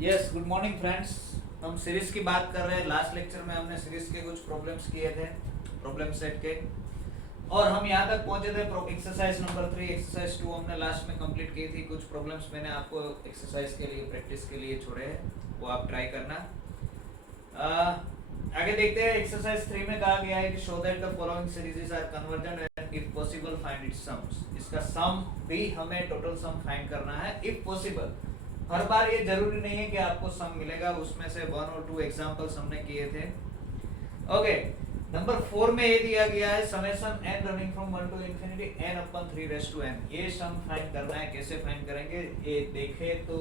Yes, good morning friends. हम series की बात कर रहे हैं। लास्ट लेक्चर में हमने सीरीज के कुछ प्रॉब्लम्स किए थे, प्रॉब्लम सेट के, और हम यहाँ तक पहुंचे थे एक्सरसाइज नंबर 3, एक्सरसाइज 2 हमने लास्ट में कंप्लीट की थी। कुछ प्रॉब्लम्स मैंने आपको एक्सरसाइज के लिए, प्रैक्टिस के लिए छोड़े हैं, वो आप ट्राई करना। आगे देखते हैं। एक्सरसाइज 3 में कहा गया है कि show that the following serieses are convergent and if possible find its sums. इसका सम भी हमें टोटल सम फाइंड करना है इफ पॉसिबल। हर बार ये जरूरी नहीं है कि आपको सम मिलेगा, उसमें से 1 और 2 एग्जांपल्स हमने किए थे। ओके, नंबर 4 में ये दिया गया है summation n running from 1 to infinity n upon 3 raise to n। ये सम फाइंड करना है। कैसे फाइंड करेंगे ये देखे तो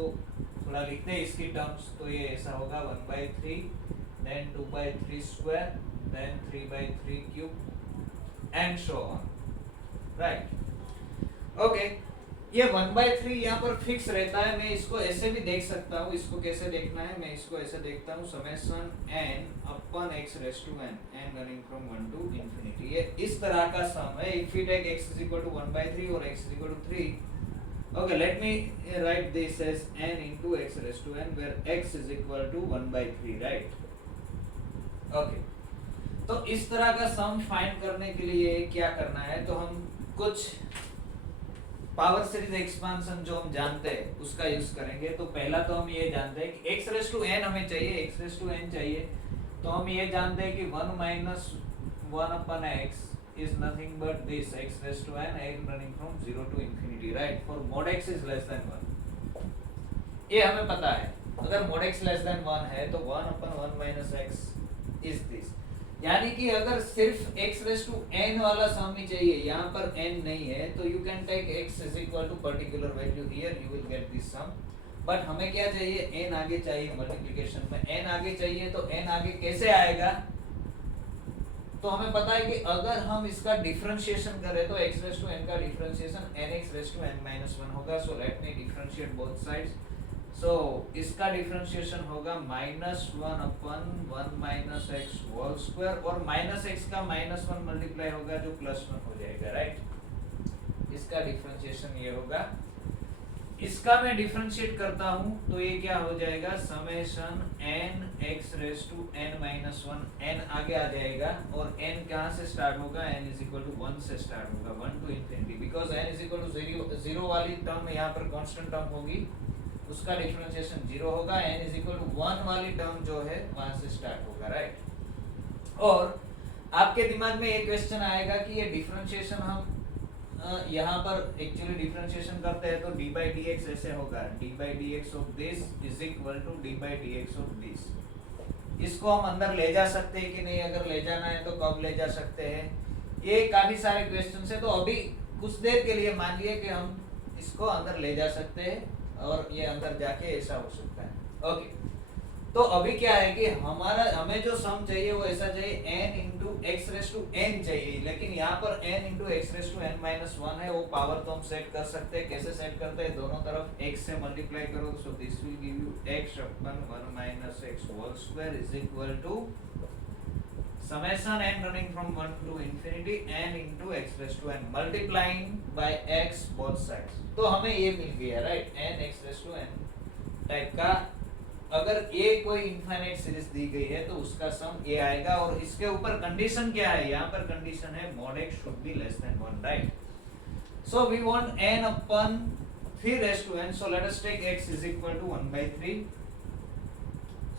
थोड़ा लिखते हैं इसकी टर्म्स। तो ये ऐसा होगा 1/3 then 2/3 square then 3/3 cube and so on, right. Okay, ये 1/3 यहाँ पर फिक्स रहता है। मैं इसको ऐसे भी देख सकता हूँ। इसको कैसे देखना है, मैं इसको ऐसे देखता हूँ summation n upon x raise to n, n running from 1 to infinity. ये इस तरह का सम है। If we take x is equal to 1/3 और x is equal to 3, okay, let me write this as n into x raised to n where x is equal to 1/3, right? Okay, तो इस तरह का sum find करने के लिए क्या करना है, तो हम कुछ पावर सीरीज एक्सपांशन जो हम जानते हैं उसका यूज करेंगे। तो पहला तो हम ये जानते हैं कि x रेज़ टू n हमें चाहिए, x रेज़ टू n चाहिए। तो हम ये जानते हैं कि 1 minus 1 upon x is nothing but this x raised to n running from 0 to infinity, right? For mod x is less than 1, ये हमें पता है। अगर mod x less than 1 है तो 1 upon 1 minus x is this। यानी कि अगर सिर्फ x raised to n वाला सम ही चाहिए, यहाँ पर n नहीं है, तो you can take x is equal to particular value here, you will get this sum। But हमें क्या चाहिए, n आगे चाहिए मल्टीप्लिकेशन में। n आगे चाहिए तो n आगे कैसे आएगा, तो हमें पता है कि अगर हम इसका डिफरेंशिएशन करें तो x रेज़ टू n का differentiation nx raise to n minus 1 होगा। So let me differentiate both sides. So इसका डिफरेंशिएशन होगा -1 upon 1 minus x whole square, और माइनस x का -1 मल्टीप्लाई होगा जो +1 हो जाएगा, राइट। इसका डिफरेंशिएशन ये होगा। इसका मैं डिफरेंशिएट करता हूं तो ये क्या हो जाएगा, summation n x raise to n minus 1, n आगे आ जाएगा, और n कहाँ से स्टार्ट होगा, n इज इक्वल टू 1 से स्टार्ट होगा, 1 to infinity. Because n is equal to 0 वाली टर्म यहाँ पर कांस्टेंट टर्म होगी, उसका डिफरेंशिएशन 0 होगा। n इज इक्वल टू 1 वाली टर्म जो है वहां से स्टार्ट होगा, राइट। और आपके दिमाग में एक क्वेश्चन आएगा कि ये डिफरेंशिएशन हम यहाँ पर एक्चुअली डिफरेंशिएशन करते हैं तो d by dx ऐसे होगा, d by dx of this is equal to d by dx of this. इसको हम अंदर ले जा सकते हैं कि नहीं, अगर ले जाना है तो कब ले जा सकते हैं, ये काफी सारे क्वेश्चन है। तो अभी कुछ देर के लिए मान लिए कि हम इसको अंदर ले जा सकते हैं और ये अंदर जाके ऐसा हो सकता है। ओके, तो अभी क्या है कि हमें जो सम चाहिए वो ऐसा चाहिए n into x raise to n चाहिए, लेकिन यहाँ पर n into x raise to n minus 1 है। वो पावर तो हम सेट कर सकते हैं। कैसे सेट करते हैं, दोनों तरफ x से मल्टीप्लाई करो। So this will give you x upon 1 minus x whole square is equal to summation n running from 1 to infinity n into x raise to n multiplying by x both sides. तो हमें ये मिल गया, right, n x raise to n type का। अगर ये कोई infinite series दी गई है तो उसका सम ये आएगा। और इसके ऊपर कंडीशन क्या है, यहाँ पर कंडीशन है mod x should be less than 1, right. So we want n upon 3 raise to n। So let us take x is equal to 1/3।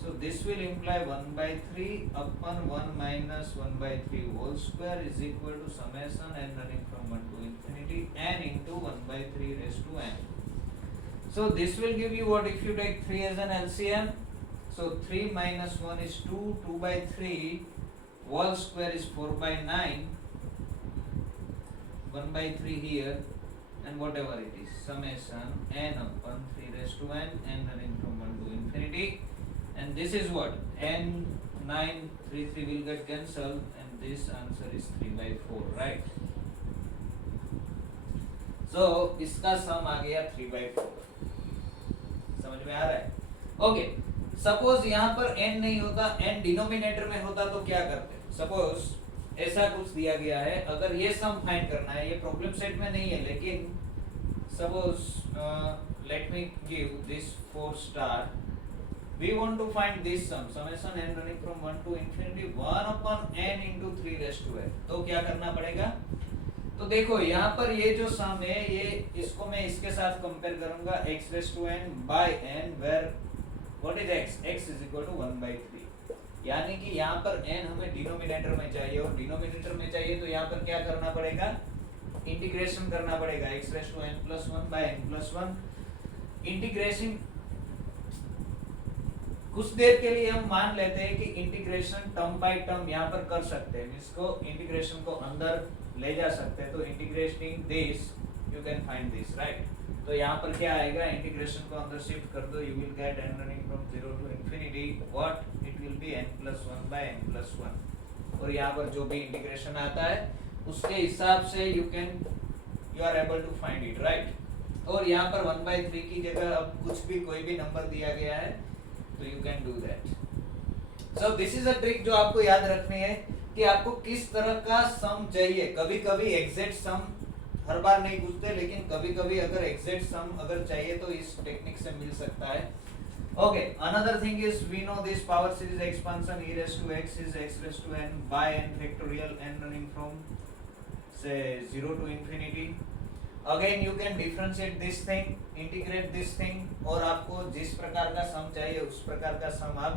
So this will imply 1/3 upon 1 minus 1/3 whole square is equal to summation n running from 1 to infinity n into 1/3 raise to n। So this will give you what if you take 3 as an LCM. So 3 minus 1 is 2, 2 by 3 whole square is 4 by 9, 1 by 3 here, and whatever it is, summation n upon 3 raised to n running from 1 to infinity. And this is what, n 9 3 3 will get cancelled, and this answer is 3 by 4, right. So इसका सम आ गया 3 by 4। समझ में आ रहा है? Okay, suppose यहाँ पर n नहीं होता, n डिनोमिनेटर में होता तो क्या करते? सपोज ऐसा कुछ दिया गया है, अगर ये सम फाइंड करना है, ये प्रॉब्लम सेट में नहीं है, लेकिन suppose let me give this 4 star we want to find this sum summation n running from 1 to infinity 1 upon n into 3 raised to n। तो क्या करना पड़ेगा? तो देखो यहाँ पर ये जो सम है ये इसको मैं इसके साथ कंपेयर करूंगा x raised to n by n where what is x? x is equal to 1 by 3। यानी कि यहाँ पर n हमें डिनोमिनेटर में चाहिए और डिनोमिनेटर में चाहिए तो यहाँ पर क्या करना पड़ेगा? इंटीग्रेशन करना पड़ेगा x raised to n plus 1 by n plus 1। Integration कुछ देर के लिए हम मान लेते हैं कि इंटीग्रेशन टर्म बाय टर्म यहाँ पर कर सकते हैं, इसको इंटीग्रेशन को अंदर ले जा सकते हैं। तो integrating this you can find this, right. तो यहाँ पर क्या आएगा? इंटीग्रेशन को अंदर शिफ्ट कर दो, you will get n running from 0 to infinity what it will be n plus 1 by n plus 1। और यहाँ पर जो भी इंटीग्रेशन आता है उसके हिसाब से you are able to find it, right. और यहाँ पर 1 by 3 की जगह अब कुछ भी कोई भी नंबर दिया गया है तो you can do that। So this is a trick जो आपको याद रखनी है कि आपको किस तरह का सम चाहिए। कभी-कभी एग्जैक्ट सम हर बार नहीं पूछते, लेकिन कभी-कभी अगर एग्जैक्ट सम अगर चाहिए तो इस टेक्निक से मिल सकता है। Okay, another thing is we know this power series expansion e raised to x is x raised to n by n factorial n running from say 0 to infinity। Again you can differentiate this thing, integrate this thing और आपको जिस प्रकार का सम चाहिए उस प्रकार का सम आप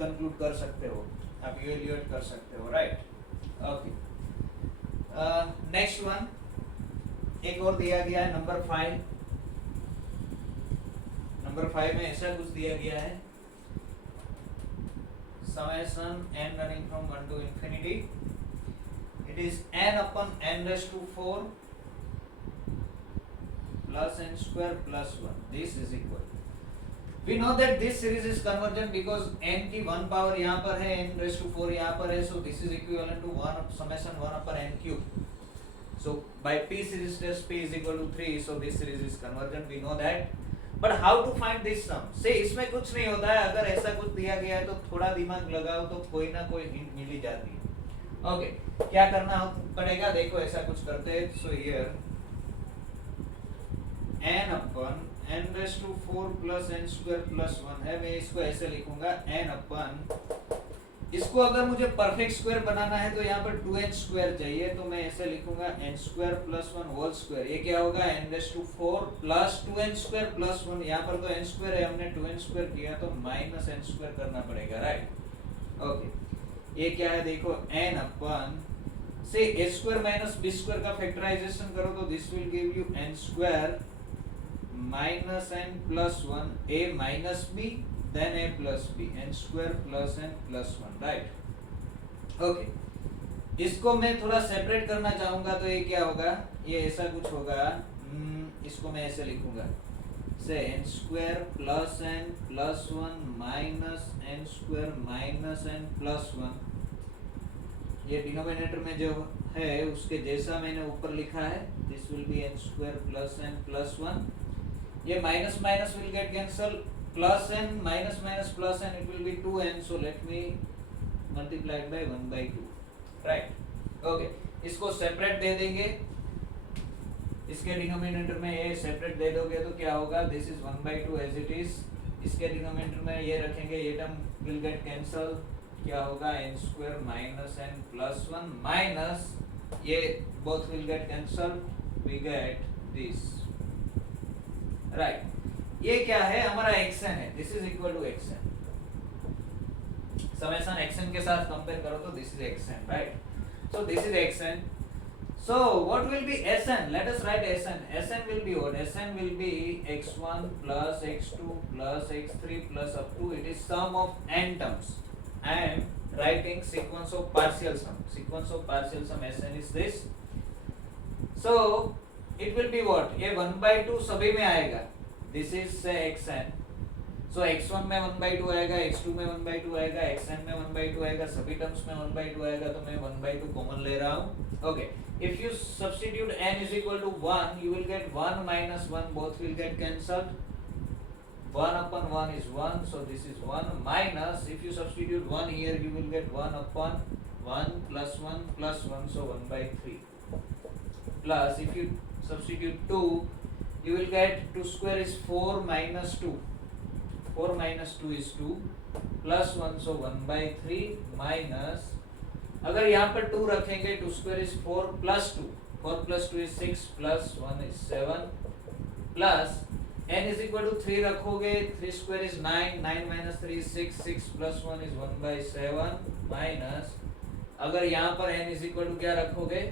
कंक्लूड कर सकते हो, आप इवैल्यूएट कर सकते हो, राइट। ओके, नेक्स्ट वन एक और दिया गया है नंबर 5। नंबर 5 में ऐसा कुछ दिया गया है summation n running from 1 to infinity it is n upon n raised to 4 plus n square plus 1 this is equal। we know that this series is convergent because n की 1 power यहाँ पर है, n raised to 4 यहाँ पर है, so this is equivalent to 1 summation 1 upon n cube। so by p series test p is equal to 3, so this series is convergent, we know that। but how to find this sum? से इसमें कुछ नहीं होता है, अगर ऐसा कुछ दिया गया है तो थोड़ा दिमाग लगाओ तो कोई ना कोई हिंट मिल ही जाती है। ओके, क्या करना पड़ेगा? देखो ऐसा कुछ करते हैं। So here n upon n raised to 4 plus n square plus 1 है, मैं इसको ऐसे लिखूंगा n अपन, इसको अगर मुझे परफेक्ट स्क्वायर बनाना है तो यहाँ पर 2n स्क्वायर चाहिए, तो मैं ऐसे लिखूंगा n square plus 1 whole square. ये क्या होगा? n raised to 4 plus 2n square plus 1, यहाँ पर तो n स्क्वायर है, हमने 2n स्क्वायर किया तो माइनस n स्क्वायर करना पड़ेगा, राइट। ओके, ये क्या है? देखो n अपन से a square minus b square का फैक्टराइजेशन करो तो this will give you n square minus n plus 1 a minus b then a plus b n square plus n plus 1, right। Okay, इसको मैं थोड़ा सेपरेट करना चाहूंगा तो ये क्या होगा? ये ऐसा कुछ होगा, इसको मैं ऐसे लिखूंगा से n square plus n plus 1 minus n square minus n plus 1। ये डिनोमिनेटर में जो है उसके जैसा मैंने ऊपर लिखा है, this will be n square plus n plus 1। ये minus minus will get cancel, plus n minus minus plus n, it will be 2n, so let me multiply it by 1 by 2, right। okay, इसको separate दे देंगे, इसके denominator में ये separate दे दोगे तो क्या होगा? This is 1 by 2 as it is, इसके डिनोमिनेटर में ये रखेंगे, ये टर्म विल गेट कैंसल, क्या होगा? n square minus n plus 1 minus ये both will get cancel, we get this, right. ये क्या है? हमारा xn है, this is equal to xn, summation xn के साथ कंपेयर करो तो this is xn, right. So this is xn, so what will be Sn? Let us write Sn। Sn will be what? Sn will be x1 plus x2 plus x3 plus up to, it is sum of n terms। I am writing sequence of partial sum, sequence of partial sum Sn is this। so it will be what? ये 1 by 2 सभी में आएगा, this is से xn, सो x1 में 1 by 2 आएगा, x2 में 1 by 2 आएगा, xn में 1 by 2 आएगा, सभी टर्म्स में 1 by 2 आएगा, तो मैं 1 by 2 कॉमन ले रहा हूँ। Okay, if you substitute n is equal to 1, you will get 1 minus 1, both will get cancelled, 1 upon 1 is 1, so this is 1 minus, if you substitute 1 here, you will get 1 upon 1 plus 1 plus 1, so 1 by 3, plus if you substitute 2, you will get 2 square is 4 minus 2. 4 minus 2 is 2 plus 1, so 1 by 3 minus, अगर यहाँ पर 2 रखेंगे 2 square is 4 plus 2, 4 plus 2 is 6 plus 1 is 7 plus n is equal to 3 रखोगे 3 square is 9, 9 minus 3 is 6, 6 plus 1 is 1 by 7 minus, अगर यहाँ पर n is equal to क्या रखोगे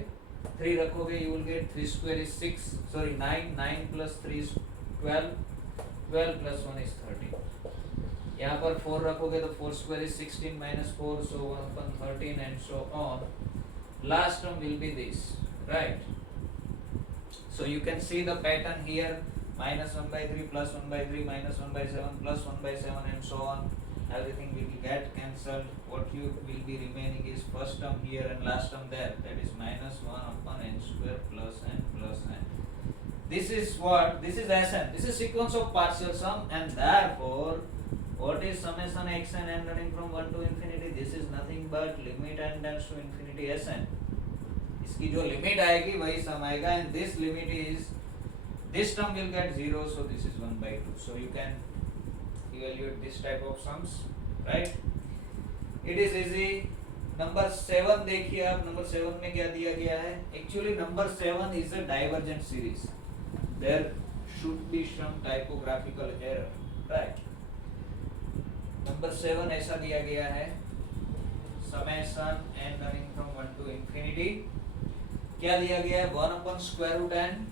3 रखोगे, you will get 3 square is 6, sorry 9, 9 plus 3 is 12, 12 plus 1 is 13. यहाँ पर 4 रखोगे तो 4 square is 16 minus 4, so 1 upon 13 and so on. Last term will be this, right? So you can see the pattern here, minus 1 by 3 plus 1 by 3 minus 1 by 7 plus 1 by 7 and so on. Everything will get cancelled. What you will be remaining is first term here and last term there, that is minus 1 upon n square plus n plus n. This is what? This is Sn. This is sequence of partial sum, and therefore what is summation x and n running from 1 to infinity? This is nothing but limit n tends to infinity Sn. इसकी जो limit आएगी वही सम आएगा, and this limit is, this term will get 0, so this is 1 by 2. So you can evaluate this type of sums, right? It is easy. Number 7 देखिए आप, number 7 में क्या दिया गया है? Actually number 7 is a divergent series. There should be some typographical error, right? Number 7 ऐसा दिया गया है, summation n running from 1 to infinity. क्या दिया गया है? 1 upon square root n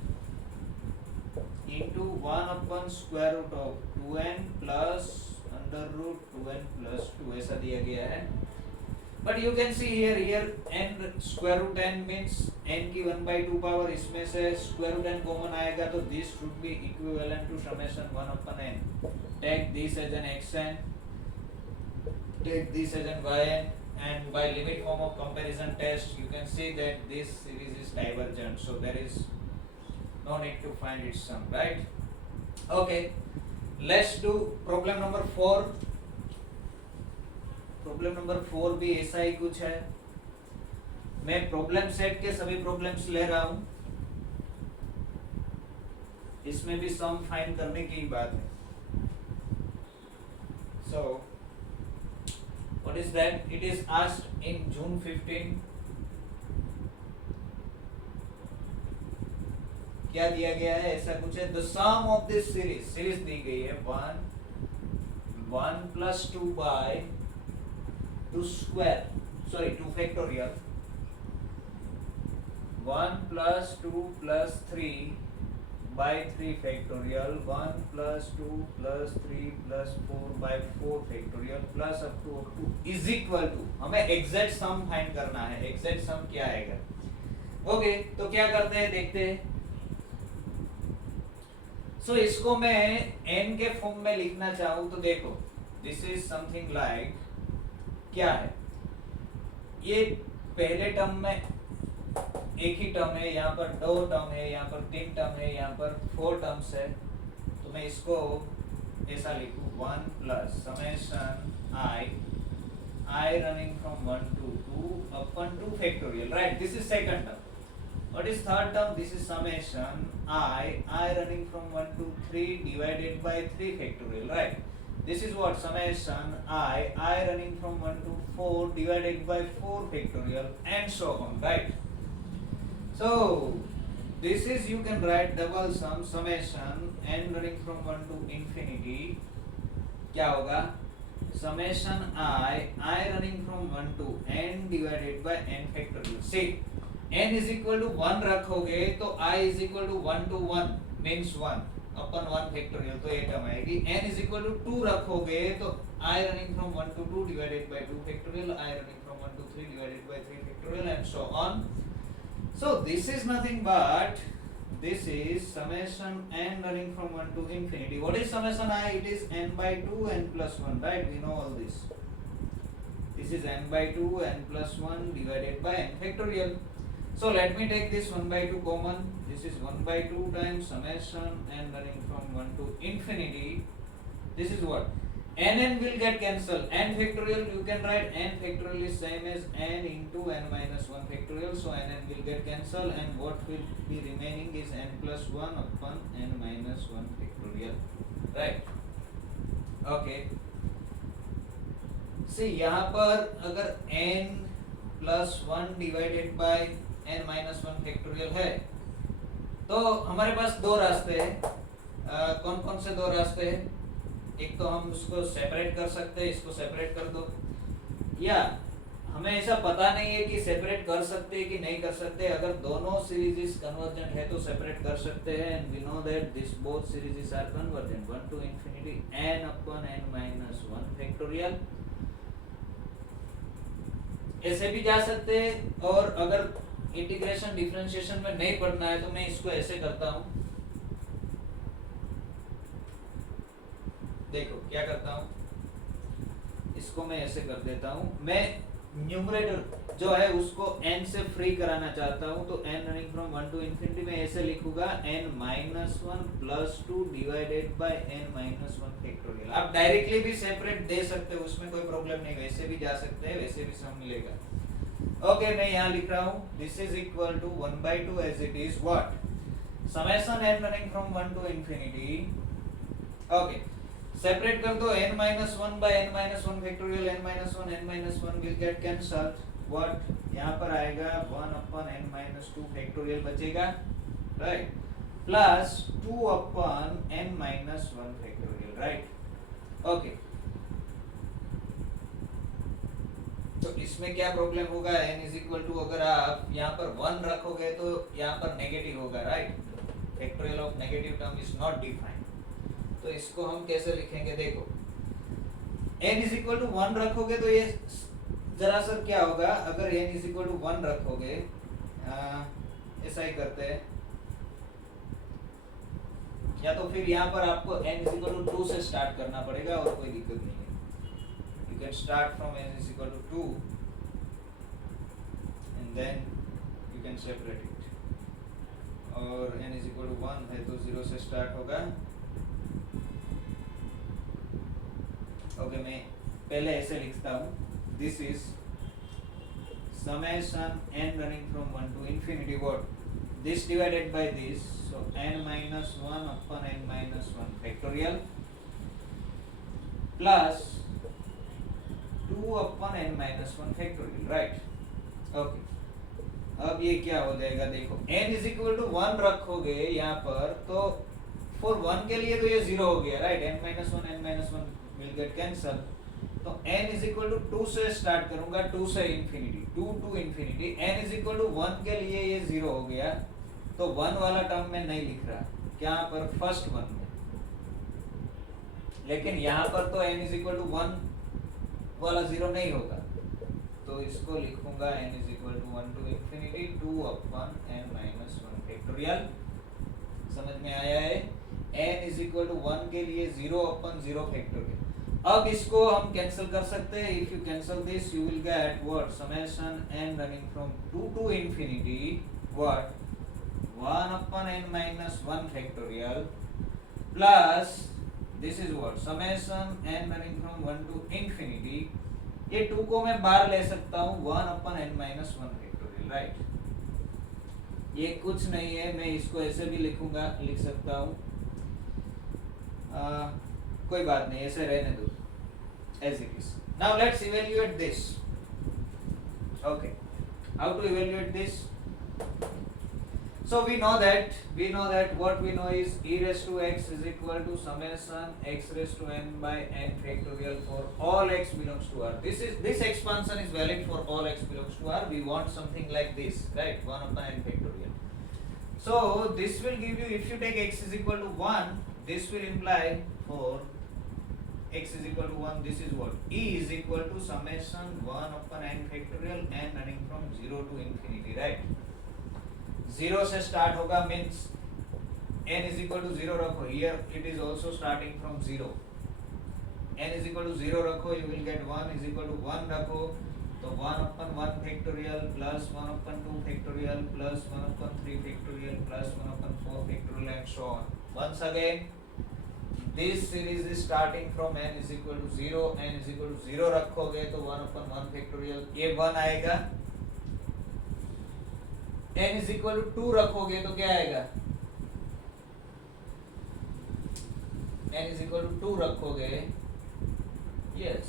into 1 upon square root of 2n plus under root 2n plus 2, ऐसा दिया गया है. But you can see here n square root n means n की 1 by 2 power, इसमें से square root n common आएगा, तो this should be equivalent to summation 1 upon n. Take this as an xn, take this as an yn, and by limit form of comparison test you can see that this series is divergent, so there is no need to find its sum, right? Okay, let's do problem number 4. Problem number 4 भी ऐसा ही कुछ है. मैं problem set के सभी problems ले रहा हूं, इसमें भी सम फाइंड करने की बात है. So what is that? It is asked in June 15. क्या दिया गया है? ऐसा कुछ है. The sum of this series दी गई है 1 plus 2 by 2 square, sorry 2 factorial, 1 plus 2 plus 3 by 3 factorial, 1 plus 2 plus 3 plus 4 by 4 factorial plus up to is equal to, हमें एग्जैक्ट सम फाइंड करना है. एग्जैक्ट सम क्या आएगा? ओके, तो क्या करते हैं देखते हैं. सो इसको मैं n के फॉर्म में लिखना चाहूँ तो देखो, दिस इज समथिंग लाइक, क्या है ये? पहले टर्म में एक ही टर्म है, यहाँ पर 2 टर्म है, यहाँ पर 3 टर्म है, यहाँ पर 4 टर्म्स है, तो मैं इसको ऐसा लिखूं 1 plus summation I running from 1 to 2 upon 2 factorial, right? This is second term. What is third term? This is summation I running from 1 to 3 divided by 3 factorial, right? This is what? Summation I running from 1 to 4 divided by 4 factorial and so on, right? So this is, you can write double sum summation n running from 1 to infinity. क्या होगा? Summation I running from 1 to n divided by n factorial. See, n is equal to 1 रखोगे तो I is equal to 1 to 1 means 1 upon 1 factorial, तो ये term आएगी. n is equal to 2 रखोगे तो I running from 1 to 2 divided by 2 factorial, I running from 1 to 3 divided by 3 factorial and so on. So this is nothing but, this is summation n running from 1 to infinity. What is summation I? It is n by 2 n plus 1, right? We know all this. This is n by 2 n plus 1 divided by n factorial. So let me take this 1 by 2 common. This is 1 by 2 times summation n running from 1 to infinity. This is what? n will get cancelled. N factorial you can write n factorial is same as n into n minus 1 factorial. So n will get cancelled, and what will be remaining is n plus 1 upon n minus 1 factorial. Right? Okay. See यहाँ पर अगर n plus 1 divided by n minus 1 factorial है, तो हमारे पास दो रास्ते हैं। कौन कौन से दो रास्ते हैं? एक तो हम उसको सेपरेट कर सकते हैं, इसको सेपरेट कर दो, या हमें ऐसा पता नहीं है कि सेपरेट कर सकते हैं कि नहीं कर सकते। अगर दोनों सीरीज कन्वर्जेंट है तो सेपरेट कर सकते हैं, and we know that this both series are convergent 1 to infinity n upon n minus 1 factorial. ऐसे भी जा सकते हैं, और अगर इंटीग्रेशन डिफरेंशिएशन में नहीं पढ़ना है तो मैं इसको ऐसे करता हूँ। देखो क्या करता हूँ, इसको मैं ऐसे कर देता हूँ। मैं न्यूमरेटर जो है उसको n से फ्री कराना चाहता हूँ, तो n running from 1 to infinity में ऐसे लिखूंगा n minus 1 plus 2 divided by n minus 1 factorial. आप डायरेक्टली भी सेपरेट दे सकते हो, उसमें कोई प्रॉब्लम नहीं, वैसे भी जा सकते हैं, वैसे भी सम मिलेगा। ओके, मैं यहाँ लिख रहा हूँ this is equal to 1/2 as it is what summation n running from 1 to infinity। Okay, separate कर दो n minus 1 by n minus 1 factorial, n minus 1 will get cancelled। what यहाँ पर आएगा 1 upon n minus 2 factorial बचेगा, right, plus 2 upon n minus 1 factorial, right. Okay, तो इसमें क्या problem होगा, n is equal to अगर आप यहाँ पर 1 रखोगे तो यहाँ पर नेगेटिव होगा, right. Factorial of negative term is not defined. तो इसको हम कैसे लिखेंगे, देखो n is equal to 1 रखोगे तो ये जरा सर क्या होगा, अगर n is equal to 1 रखोगे, ऐसा ही करते हैं, या तो फिर यहाँ पर आपको n is equal to 2 से स्टार्ट करना पड़ेगा, और कोई दिक्कत नहीं है। You can start from n is equal to 2 and then you can separate it, और n is equal to 1 है तो 0 से स्टार्ट होगा। ओके, मैं पहले ऐसे लिखता हूँ, this is summation n running from 1 to infinity what this divided by this, so n minus 1 upon n minus 1 factorial plus 2 upon n minus 1 factorial, right. Okay, अब ये क्या हो जाएगा, देखो n is equal to 1 रखोगे यहाँ पर, तो फॉर 1 के लिए तो ये 0 हो गया, right. n minus 1 will get cancel, तो n is equal to 2 से स्टार्ट करूंगा, 2 से infinity, 2 to infinity, n is equal to 1 के लिए ये 0 हो गया, तो 1 वाला टर्म में नहीं लिख रहा, क्या पर फर्स्ट वन में, लेकिन यहाँ पर तो n is equal to 1 वाला 0 नहीं होगा, तो इसको लिखूंगा n is equal to 1 to infinity 2 upon n minus 1 factorial. समझ में आया है, n is equal to 1 के लिए 0 upon 0 फैक्टोरियल। अब इसको हम कैंसिल कर सकते हैं, if you cancel this you will get what summation n running from 2 to infinity what 1 upon n minus 1 factorial plus this is what summation n running from 1 to infinity, ये 2 को मैं बाहर ले सकता हूँ 1 upon n minus 1 factorial, right. ये कुछ नहीं है, मैं इसको ऐसे भी लिखूंगा, लिख सकता हूँ, कोई बात नहीं, ऐसे रहने दो as it is. Now let's evaluate this. Okay, how to evaluate this? So we know that what we know is e raised to x is equal to summation x raised to n by n factorial for all x belongs to R. This expansion is valid for all x belongs to R. We want something like this, right? 1 upon n factorial. So this will give you, if you take x is equal to 1, this will imply for x is equal to 1, this is what e is equal to summation 1 upon n factorial n running from 0 to infinity, right? 0 से start होगा, means n is equal to 0 रखो, here it is also starting from 0, n is equal to 0 रखो, you will get 1 is equal to 1 रखो, तो 1 upon 1 factorial plus 1 upon 2 factorial plus 1 upon 3 factorial plus 1 upon 4 factorial and so on. Once again this series is starting from n is equal to 0, n is equal to 0 रखोगे तो 1/1 factorial ये 1 आएगा। n is equal to 2 रखोगे तो क्या आएगा, n is equal to 2 रखोगे, yes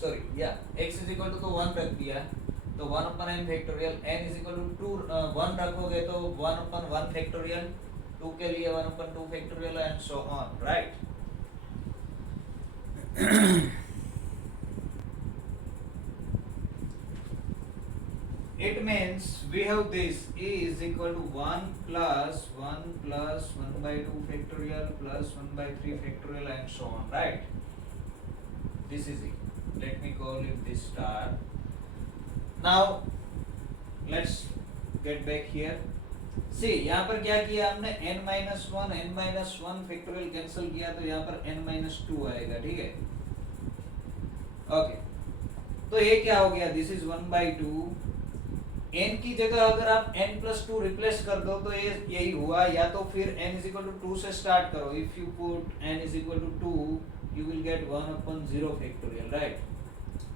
sorry या x इज इक्वल टू तो 1 रख दिया तो 1/n factorial, n is equal to 2 1 रखोगे तो 1/1 फैक्टोरियल, 2 के लिए 1/2 factorial and so on, right. It means we have this e is equal to 1 plus 1 plus 1/2 factorial plus 1/3 factorial and so on, right? This is it. Let me call it this star. Now let's get back here. See, यहाँ पर क्या किया हमने, n-1 factorial cancel किया तो यहाँ पर n-2 आएगा, ठीक है। ओके, तो ये क्या हो गया, दिस इज 1/2, n की जगह अगर आप n+2 रिप्लेस कर दो तो ये यही हुआ, या तो फिर n इज इक्वल टू 2 से स्टार्ट करो, if you put n is equal to 2 you will get 1/0 factorial, right.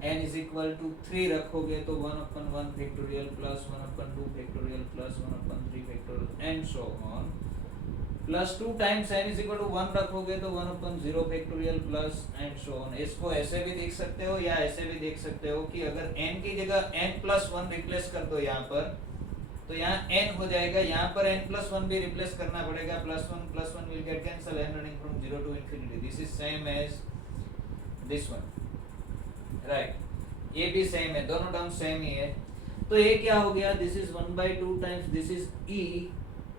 n is equal to 3 रखोगे तो 1/1 factorial plus 1/2 factorial plus 1/3 factorial and so on, plus 2 times n is equal to 1 रखोगे तो 1/0 factorial plus and so on. इसको ऐसे भी देख सकते हो या ऐसे भी देख सकते हो कि अगर n की जगह n+1 रिप्लेस कर दो यहाँ पर तो यहाँ n हो जाएगा, यहाँ पर n+1 भी रिप्लेस करना पड़ेगा, +1 will get cancel, n running from 0 to infinity, this is same as this one, right. ये भी सेम है, दोनों टर्म सेम ही है। तो ये क्या हो गया, this is 1/2 times this is e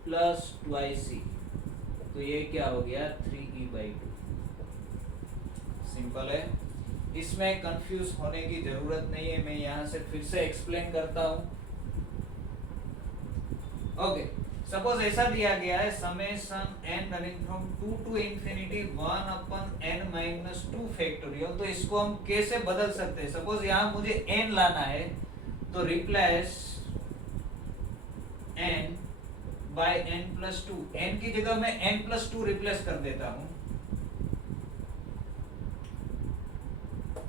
plus 2c, तो ये क्या हो गया 3e/2। सिंपल है, इसमें कंफ्यूज होने की जरूरत नहीं है, मैं यहाँ से फिर से एक्सप्लेन करता हूँ। ओके, सपोज ऐसा दिया गया है summation n running from 2 to infinity 1/n-2 factorial, तो इसको हम कैसे बदल सकते हैं। सपोज यहाँ मुझे n लाना है तो replace n bye n+2, n की जगह मैं n+2 रिप्लेस कर देता हूँ,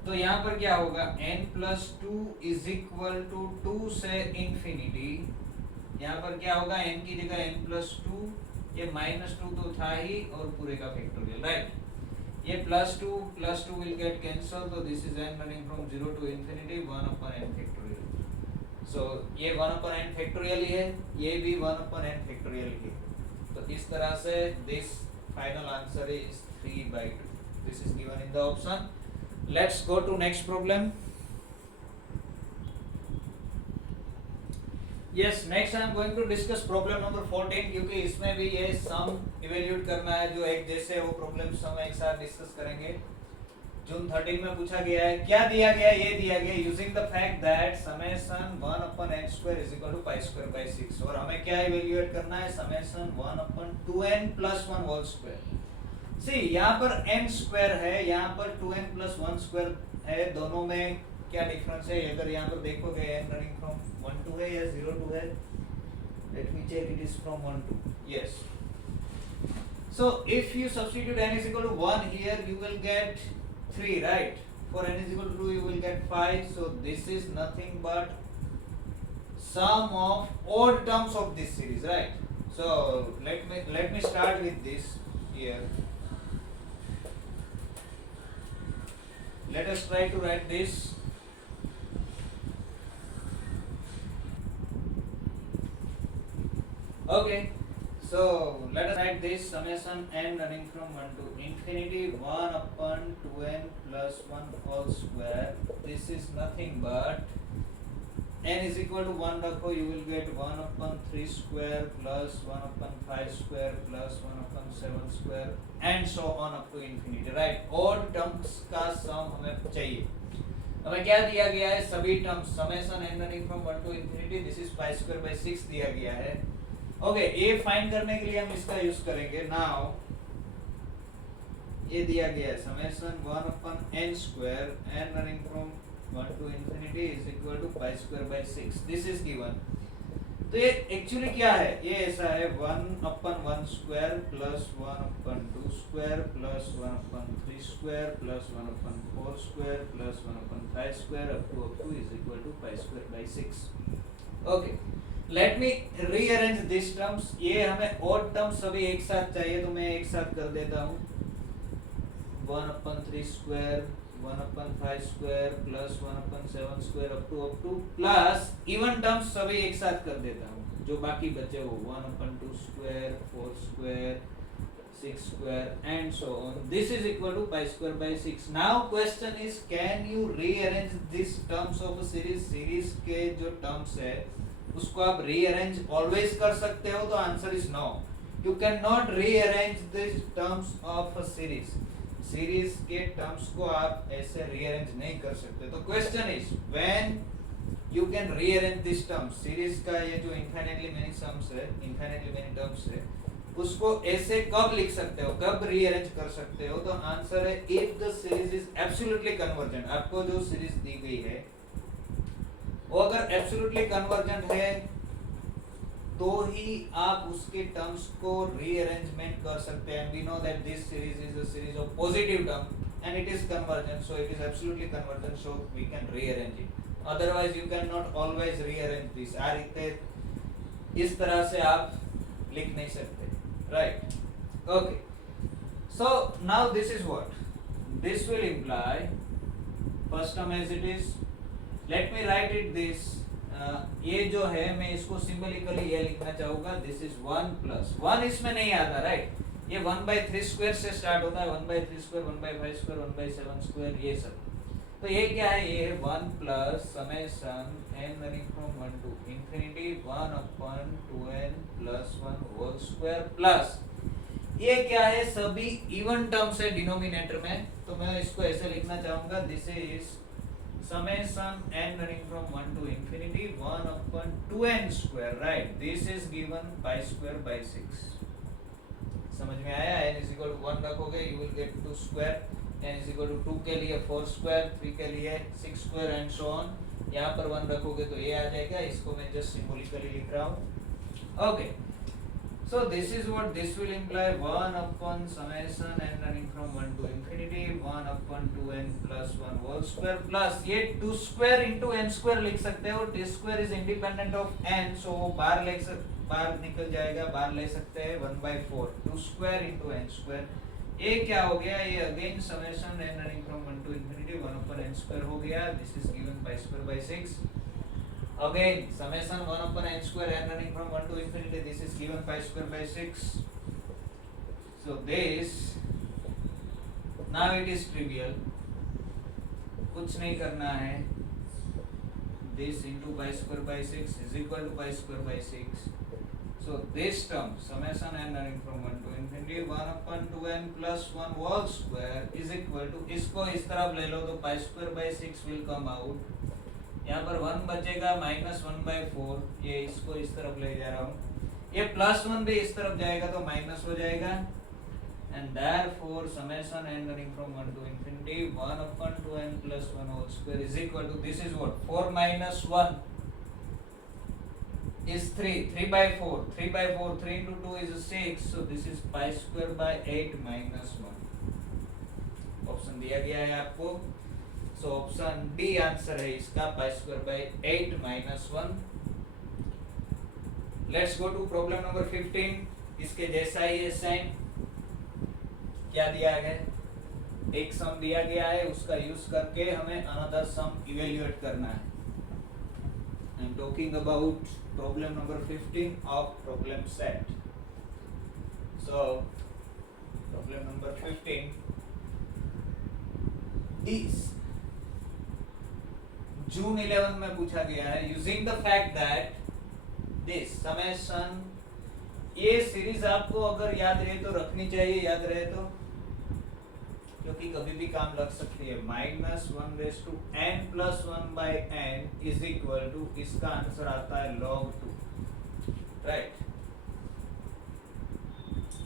तो यहाँ पर क्या होगा, n+2 इज इक्वल टू 2 से इंफिनिटी, यहाँ पर क्या होगा, n की जगह n+2, ये -2 तो था ही और पूरे का फैक्टोरियल, राइट। ये +2 विल गेट कैंसल, तो this is n running from 0 to infinity 1/n factorial. So ये 1/n फैक्टोरियल ही है, ये भी 1/n फैक्टोरियल ही है। तो इस तरह से this final answer is 3/2, this is given in the option. Let's go to next problem. Yes, next I am going to discuss problem number 14, क्योंकि इसमें भी ये सम इवेल्यूट करना है जो एक जैसे, वो प्रॉब्लम हम एक साथ डिस्कस करेंगे। जून 13 में पूछा गया है, क्या दिया गया है, ये दिया गया using the fact that summation 1/n² is equal to π²/6, और हमें क्या इवेल्यूएट करना है, समेशन 1/2n+1 होल स्क्वायर। सी, यहाँ पर n² है, यहाँ पर 2n+1² है, दोनों में क्या डिफरेंस है, अगर यहाँ पर देखोगे n रनिंग फ्रॉम 1 to है या 0 to है, let me check, it is from 1 to, yes. So if you substitute n is equal to 1 here, you will get 3, right? For n is equal to 2 you will get 5, so this is nothing but sum of odd terms of this series, right? So let me start with this here. Let us try to write this. Okay, so let us write this summation n running from 1 to infinity 1/2n plus 1 whole square. This is nothing but n is equal to 1 रखो, you will get 1/3 square plus 1/5 square plus 1/7 square and so on up to infinity, right? Odd terms का सम हमें चाहिए। हमें क्या दिया गया है, सभी terms summation n running from 1 to infinity, this is π²/6 दिया गया है। ओके, ये फाइंड करने के लिए हम इसका यूज करेंगे। नाउ ये दिया गया है summation 1/n² n running from 1 to infinity is equal to π²/6, this is given. तो ये एक्चुअली क्या है, ये ऐसा है 1/1 square plus 1/2 square plus 1/3 square plus 1/4 square plus 1/5 square up to is equal to pi square by 6. Okay, let me rearrange this terms. ये हमें odd terms सभी एक साथ चाहिए, तो मैं एक साथ कर देता हूँ. 1/3 square 1/5 square plus 1/7 square up two plus even terms सभी एक साथ कर देता हूँ, जो बाकी बचे वो 1/2 square 4 square 6 square and so on. This is equal to pi square by 6. Now question is, can you rearrange this terms of a series. Series के जो टर्म्स है उसको आप रीअरेंज ऑलवेज कर सकते हो, तो answer is no. You can not rearrange this terms of a series. Series के टर्म्स को आप ऐसे रीअरेंज नहीं कर सकते. तो question is, when you can rearrange this terms. Series का ये जो इनफाइनाइटली मेनी टर्म्स है, इनफाइनाइटली मेनी टर्म्स है, उसको ऐसे कब लिख सकते हो, कब रीअरेंज कर सकते हो. तो आंसर है if the series is absolutely convergent. आपको जो सीरीज दी गई है वो अगर एब्सोल्युटली कन्वर्जेंट है तो ही आप उसके टर्म्स को रीअरेंजमेंट कर सकते हैं. We know that this series is a series of positive term and it is convergent, so it is absolutely convergent, so we can rearrange it. Otherwise you can not always rearrange this. आ रीते इस तरह से आप लिख नहीं सकते, right. Okay, so now this is what this will imply. First term as it is, let me write it this. ये जो है मैं इसको सिंबलिकली ये लिखना चाहूंगा. दिस इज 1 प्लस 1 इसमें नहीं आता, राइट. ये 1/3 स्क्वायर से स्टार्ट होता है. 1/3 स्क्वायर 1/5 स्क्वायर 1/7 स्क्वायर ये सब. तो ये क्या है, ये 1 plus summation n running from 1 to infinity 1/2n plus 1 whole square plus ये क्या है, सभी इवन टर्म्स है डिनोमिनेटर में. तो मैं इसको ऐसे लिखना चाहूंगा. This is summation n running from 1 to infinity 1/2n square, right. This is given pi square by 6. समझ में आया. n is equal to 1 रखोगे you will get 2 square. n is equal to 2 के लिए 4 square, 3 के लिए 6 square and so on. यहाँ पर 1 रखोगे तो ये आ जाएगा. इसको मैं just symbolically लिख रहा हूँ. Okay. So this is what this will imply. 1 upon summation n running from 1 to infinity 1/2n plus 1 whole square plus ये 2 square into n square लिख सकते हो. t square is independent of n, so बाहर निकल जाएगा, बाहर ले सकते हैं. 1/4 2 square into n square. ये क्या हो गया, ये again summation n running from 1 to infinity 1/n square हो गया. This is given pi square by 6. Again summation 1/n square n running from 1 to infinity, this is given pi square by 6. So this, now it is trivial, कुछ नहीं करना है. This into pi square by 6 is equal to pi square by 6. So this term summation n running from 1 to infinity 1/2n plus 1 whole square is equal to, इसको इस तरफ ले लो तो pi square by 6 will come out. यहाँ पर 1 बचेगा -1/4. ये इसको इस तरफ ले जा रहा हूँ. ये +1 भी इस तरफ जाएगा तो माइनस हो जाएगा. and therefore summation n running from 1 to infinity 1/2n plus 1 whole square is equal to, this is what, 4 minus 1 is 3. 3/4. 3/4. 3 into 2 is 6. So this is pi square by 8 minus 1. Option दिया गया है आपको. So option D answer है इसका, pi square by 8 minus 1. Let's go to problem number 15. इसके जैसा ही है सेम. क्या दिया है, एक सम दिया गया है, उसका यूज करके हमें अनदर सम इवेल्युएट करना है. I am talking about problem number 15 of problem set. So problem number 15 is जून 11 में पूछा गया है. Using the fact that this summation, ये सीरीज आपको अगर याद रहे तो रखनी चाहिए, याद रहे तो, क्योंकि कभी भी काम लग सकती है. -1/n plus 1/n is equal to, इसका आंसर आता है log 2, राइट.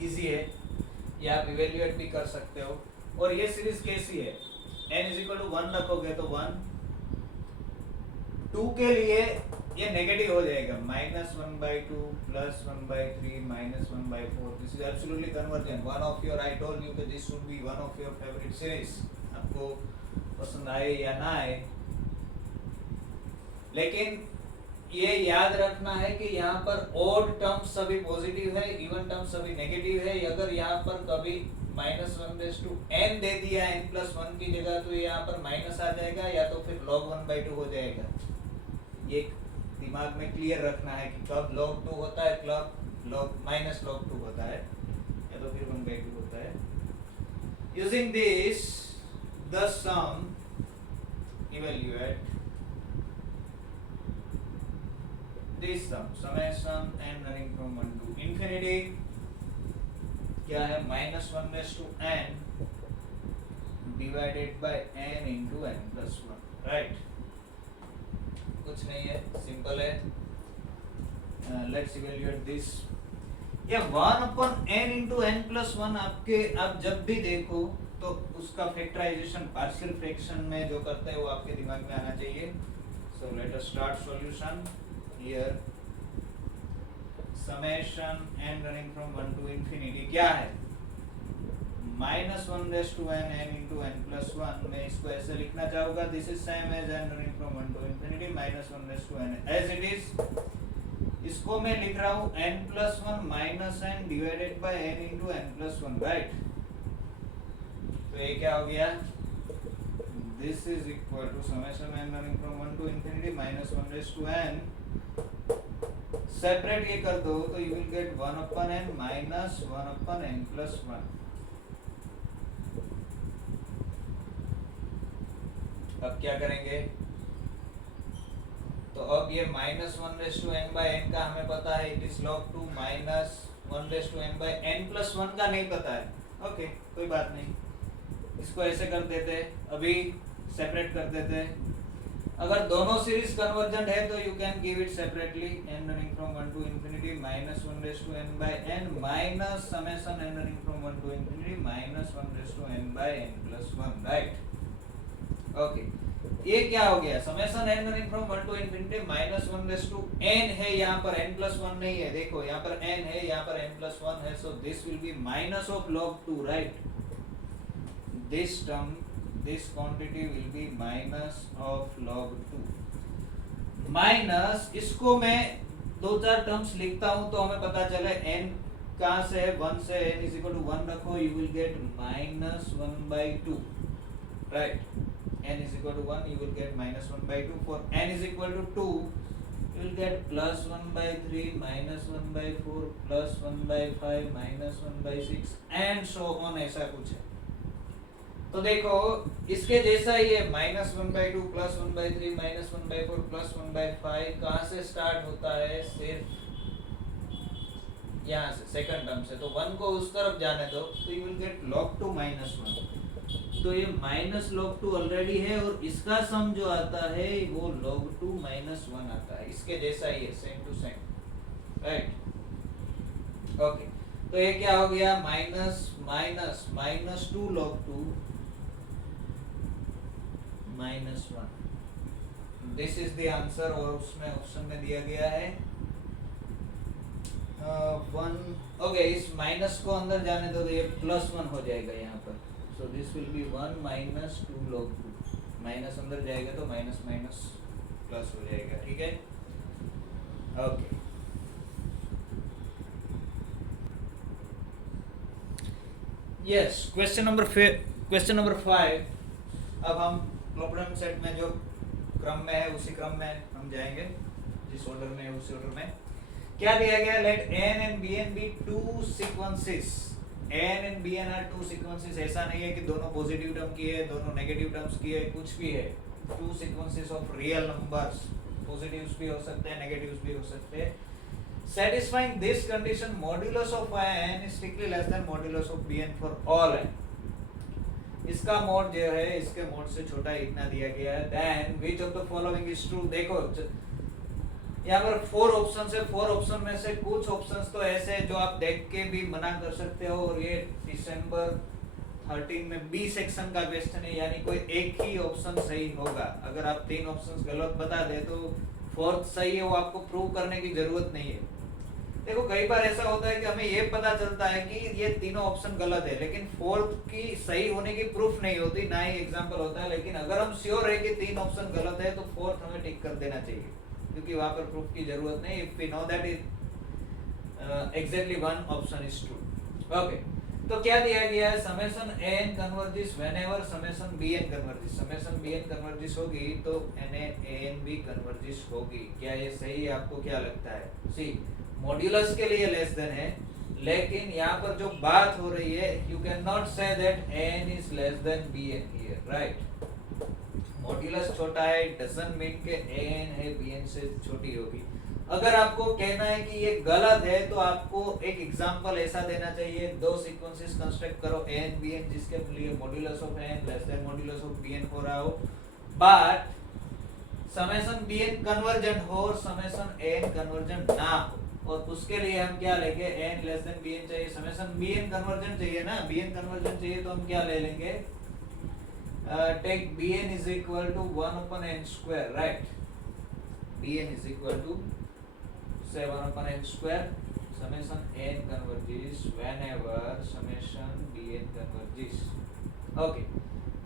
इजी है, ये आप इवेल्युएट भी कर सकते हो. और ये सीरीज कैसी है, n is equal to 1 रखोगे तो 1, 2 के लिए ये नेगेटिव हो जाएगा, -1/2 +1/3 -1/4. This is absolutely convergent. One of your, I told you कि this should be one of your favourite series. आपको पसंद आए या ना आए, लेकिन ये याद रखना है कि यहाँ पर ओड टर्म्स सभी पॉजिटिव है, इवन टर्म्स सभी नेगेटिव है. अगर यहाँ पर कभी -1/n दे दिया n+1 की जगह, तो यहाँ पर माइनस आ जाएगा, या तो फिर log 1/2 हो जाएगा. ये दिमाग में क्लियर रखना है कि कब log 2 होता है, कब log -log 2 होता है, या तो फिर 1/2 होता है. Using this, the sum evaluate this sum, summation n running from 1 to infinity, क्या है, -1/n divided by n into n+1, right. कुछ नहीं है, सिंपल है. Let's evaluate this. ये 1/n into n+1 आपके, आप जब भी देखो तो उसका फैक्टराइजेशन पार्शियल फ्रैक्शन में जो करते हैं वो आपके दिमाग में आना चाहिए. सो let us start solution. Here summation n running from 1 to infinity क्या है, -1/n n into n+1. मैं इसको ऐसे लिखना चाहूँगा, this is same as n running from 1 to infinity -1/n as it is. इसको मैं लिख रहा हूँ n+1 -n divided by n into n+1, right. तो ये क्या हो गया, this is equal to summation n running from 1 to infinity -1/n. Separate ये कर दो तो you will gate 1/n minus 1/n+1. अब क्या करेंगे, तो अब ये -1/n/n का हमें पता है, इट इज log 2 -1/n/n+1 का नहीं पता है. ओके, कोई बात नहीं, इसको ऐसे कर देते, अभी सेपरेट कर देते. अगर दोनों सीरीज कन्वर्जेंट है तो you can give it separately. n running from 1 to infinity -1/n/n minus summation n running from 1 to infinity -1/n/n+1, right. Okay, ये क्या हो गया, summation n running from 1 to infinity -1/n है, यहाँ पर n+1 नहीं है. देखो यहाँ पर n है, यहाँ पर n+1 है, so this will be minus of log 2, right. This term, this quantity will be minus of log 2. Minus, इसको मैं दो चार टर्म्स लिखता हूँ तो हमें पता चले n कहाँ से है, 1 से. n is equal to 1 रखो, you will get -1/2, right. n is equal to 1, you will get -1/2. For n is equal to 2, you will get +1/3 -1/4 +1/5 -1/6 and so on, ऐसा कुछ है. तो देखो इसके जैसा ही है, -1/2 +1/3 -1/4 +1/5 कहाँ से स्टार्ट होता है, सिर्फ यहाँ से, सेकंड टर्म से. तो 1 को उस तरफ जाने दो तो यू विल गेट log 2 -1. तो ये -log 2 ऑलरेडी है, और इसका सम जो आता है वो log 2 -1 आता है. इसके जैसा ही है, same to same, right. Okay, तो ये क्या हो गया, -2 log 2 -1. This is the answer, और उसमें ऑप्शन में दिया गया है 1. ओके, इस माइनस को अंदर जाने दो तो ये +1 हो जाएगा यहाँ पर. सो this will B 1 -2 log 2. Minus अंदर जाएगा तो माइनस माइनस प्लस हो जाएगा, ठीक है. Okay, yes. Question number 5. अब हम प्रॉब्लम सेट में जो क्रम में है उसी क्रम में हम जाएंगे, जिस ऑर्डर में है उसी ऑर्डर में. क्या दिया गया, late n and bn be two sequences. n and bn are two sequences. ऐसा नहीं है कि दोनों पॉजिटिव टर्म की है, दोनों नेगेटिव टर्म्स की है, कुछ भी है. Two sequences of real numbers, positives भी हो सकते हैं, नेगेटिव्स भी हो सकते हैं. satisfying this condition, modulus of n is strictly less than modulus of bn for all n. इसका मोड जो है इसके मोड से छोटा इतना दिया गया है. Then which of the following is true. देखो यहाँ पर 4 ऑप्शन है, 4 ऑप्शन में से कुछ ऑप्शंस तो ऐसे हैं जो आप देख के भी मना कर सकते हो, और ये दिसंबर 13 में बी सेक्शन का क्वेश्चन है, यानी कोई एक ही ऑप्शन सही होगा. अगर आप 3 ऑप्शंस गलत बता दे तो फोर्थ सही है वो आपको प्रूव करने की जरूरत नहीं है। देखो कई बार ऐसा होता है कि हमें ये पता चलता है कि ये तीनों ऑप्शन गलत है, लेकिन फोर्थ की सही होने की प्रूफ नहीं होती, ना ही एग्जांपल होता है। लेकिन अगर हम श्योर है कि तीन ऑप्शन गलत है तो फोर्थ हमें टिक कर देना चाहिए, क्योंकि वहां पर प्रूफ की जरूरत नहीं। If we know that is exactly one option is true. Okay, तो क्या दिया गया है, summation n converges whenever summation bn converges. Summation bn converges होगी तो n भी कन्वर्जेस होगी। क्या ये सही है? आपको क्या लगता है? सी मॉड्यूलस के लिए लेस देन है, लेकिन यहाँ पर जो बात हो रही है, you can not say that n is less than bn here, right. Modulus छोटा है, इट डजंट मीन के n है bn से छोटी होगी। अगर आपको कहना है कि ये गलत है तो आपको एक एग्जांपल ऐसा देना चाहिए, दो सीक्वेंसेस कंस्ट्रक्ट करो n bn जिसके लिए modulus of n less than modulus of bn हो रहा हो, बट समेशन bn कन्वर्जेंट हो और समेशन n कन्वर्जेंट ना हो। और उसके लिए हम क्या लेंगे, n लेस देन bn चाहिए, समेशन bn कन्वर्जेंट चाहिए ना, bn कन्वर्जेंट चाहिए तो हम क्या ले लेंगे, take bn is equal to 1 upon n square, right? bn is equal to say 1 upon n square summation n converges whenever summation bn converges. Okay,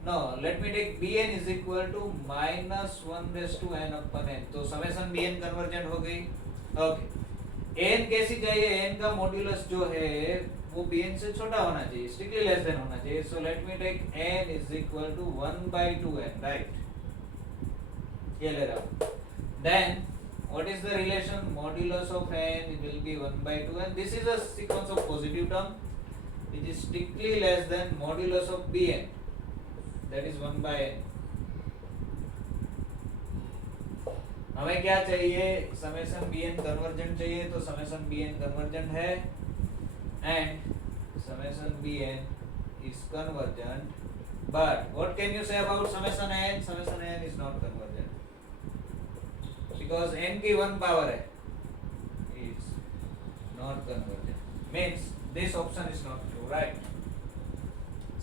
now let me take bn is equal to minus 1 raised to n upon n, तो summation bn convergent हो गई। okay, n कैसी चाहिए, n का modulus जो है वो bn से छोटा होना चाहिए, स्ट्रिक्टली लेस देन होना चाहिए। so let me take n is equal to 1 by 2n, right? ये ले रहा हूँ। then what is the relation, modulus of n will be 1 by 2, and this is a sequence of positive term which is strictly less than modulus of bn, that is 1 by n। हमें क्या चाहिए, summation bn convergent चाहिए, तो summation bn convergent है and summation bn is convergent, but what can you say about summation n? Summation n is not convergent because n की 1 power है, is not convergent, means this option is not true, right?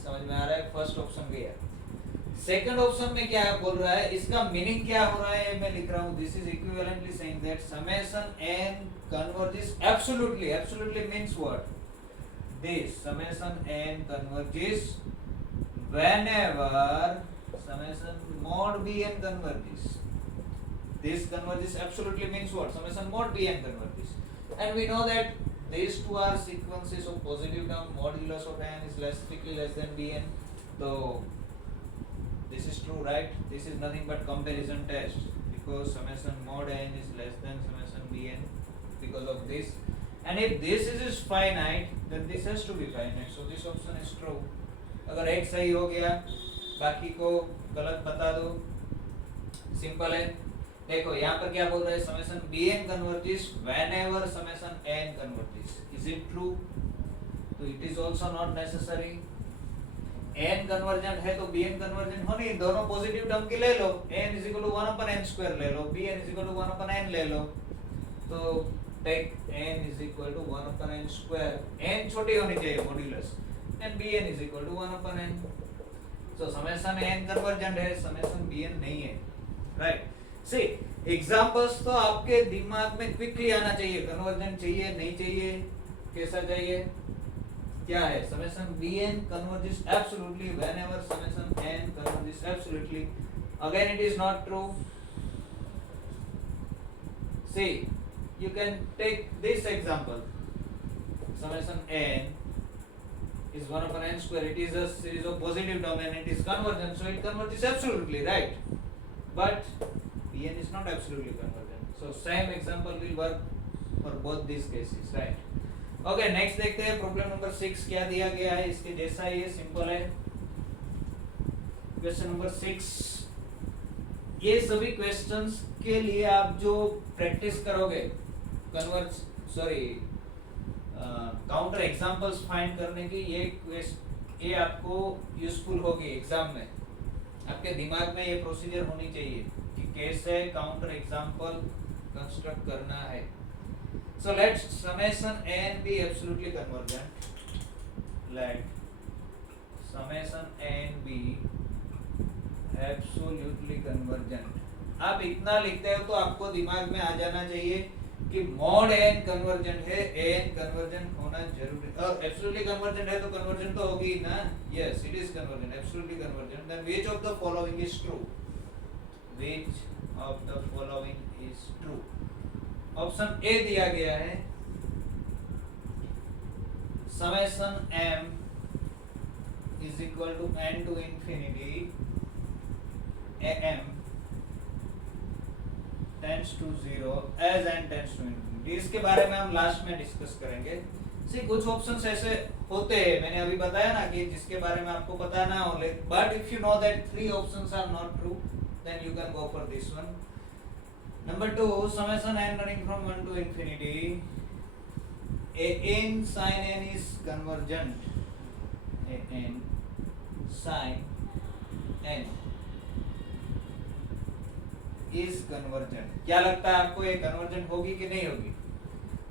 समझ में आ रहा है? First option गया। Second option में क्या बोल रहा है, इसका मीनिंग क्या हो रहा है मैं लिख रहा हूँ, this is equivalently saying that summation n converges absolutely, absolutely means what, this summation n converges whenever summation mod bn converges। this converges absolutely means what, summation mod bn converges, and we know that these two are sequences of positive term, modulus of n is strictly less than bn, so this is true, right? This is nothing but comparison test, because summation mod n is less than summation bn because of this, and if this is finite then this has to be finite, so this option is true। अगर एक सही हो गया बाकी को गलत बता दो, सिंपल है। देखो यहाँ पर क्या बोल रहा है, summation bn converges whenever summation n converges, is it true? तो it is also not necessary. n convergent है तो bn कन्वर्जेंट होनी, दोनों पॉजिटिव टर्म की ले लो, n is equal to 1 upon n square ले लो, bn is equal to 1 upon n ले लो, तो take n is equal to 1 upon n square, n छोटी होनी चाहिए modulus, and bn is equal to 1 upon n, so summation n convergent है, summation bn नहीं है, राइट? सी एग्जांपल्स तो आपके दिमाग में क्विकली आना चाहिए, कन्वर्जेंट चाहिए नहीं चाहिए, कैसा चाहिए, क्या है, summation bn converges absolutely whenever summation n converges absolutely, again it is not true। see you can take this example, summation n is 1 upon n square, it is a series of positive term and it is convergent, so it converges absolutely, right? but bn is not absolutely convergent, so same example will work for both these cases, right? Okay, next देखते हैं problem number 6 क्या दिया गया है, इसके जैसा ही है, सिंपल है। क्वेश्चन नंबर 6, ये सभी क्वेश्चंस के लिए आप जो प्रैक्टिस करोगे काउंटर एग्जांपल्स फाइंड करने की, ये आपको यूजफुल होगी एग्जाम में। आपके दिमाग में ये प्रोसीजर होनी चाहिए कि कैसे काउंटर एग्जांपल कंस्ट्रक्ट करना है। So let summation n be absolutely convergent. Let summation n be absolutely convergent. आप इतना लिखते हो तो आपको दिमाग में आ जाना चाहिए कि मॉड एन कन्वर्जेंट है, एन कन्वर्जेंट होना जरूरी है। और एब्सोल्युटली कन्वर्जेंट है तो कन्वर्जेंट तो होगी ही ना। Yes, it is convergent, absolutely convergent. Then which of the following is true? Which of the following is true? Option A दिया गया है, summation m is equal to n to infinity am tends to 0 as n tends to infinity। इसके बारे में हम last में discuss करेंगे। सी कुछ ऑप्शंस ऐसे होते हैं, मैंने अभी बताया ना कि जिसके बारे में आपको पता ना हो, but if you know that 3 options are not true then you can go for this one. Number 2, summation n running from 1 to infinity an sin n is convergent, an sin n is convergent। क्या लगता है आपको, ये convergent होगी कि नहीं होगी?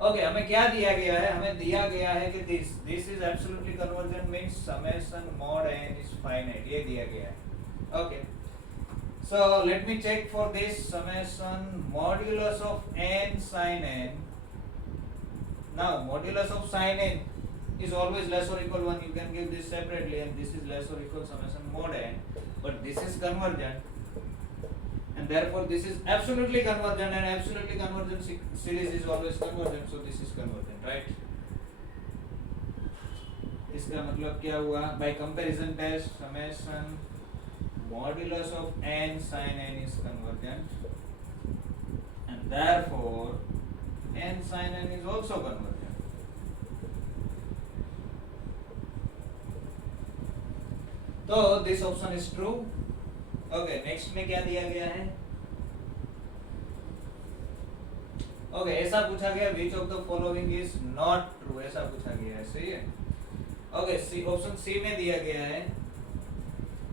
Okay, हमें क्या दिया गया है? हमें दिया गया है कि this is absolutely convergent means summation mod n is finite, ये दिया गया है। Okay, so let me check for this summation modulus of n sin n। Now modulus of sin n is always less or equal 1, you can give this separately, and this is less or equal summation mod n, but this is convergent and therefore this is absolutely convergent, and absolutely convergent series is always convergent, so this is convergent, right? इसका मतलब क्या हुआ? By comparison test summation modulus of n sin n is convergent and therefore n sin n is also convergent। तो this option is true. Okay, next में क्या दिया गया है? ओके, ऐसा पूछा गया which of the following is not true, ऐसा पूछा गया है, सही है। ओके, सी ऑप्शन सी में दिया गया है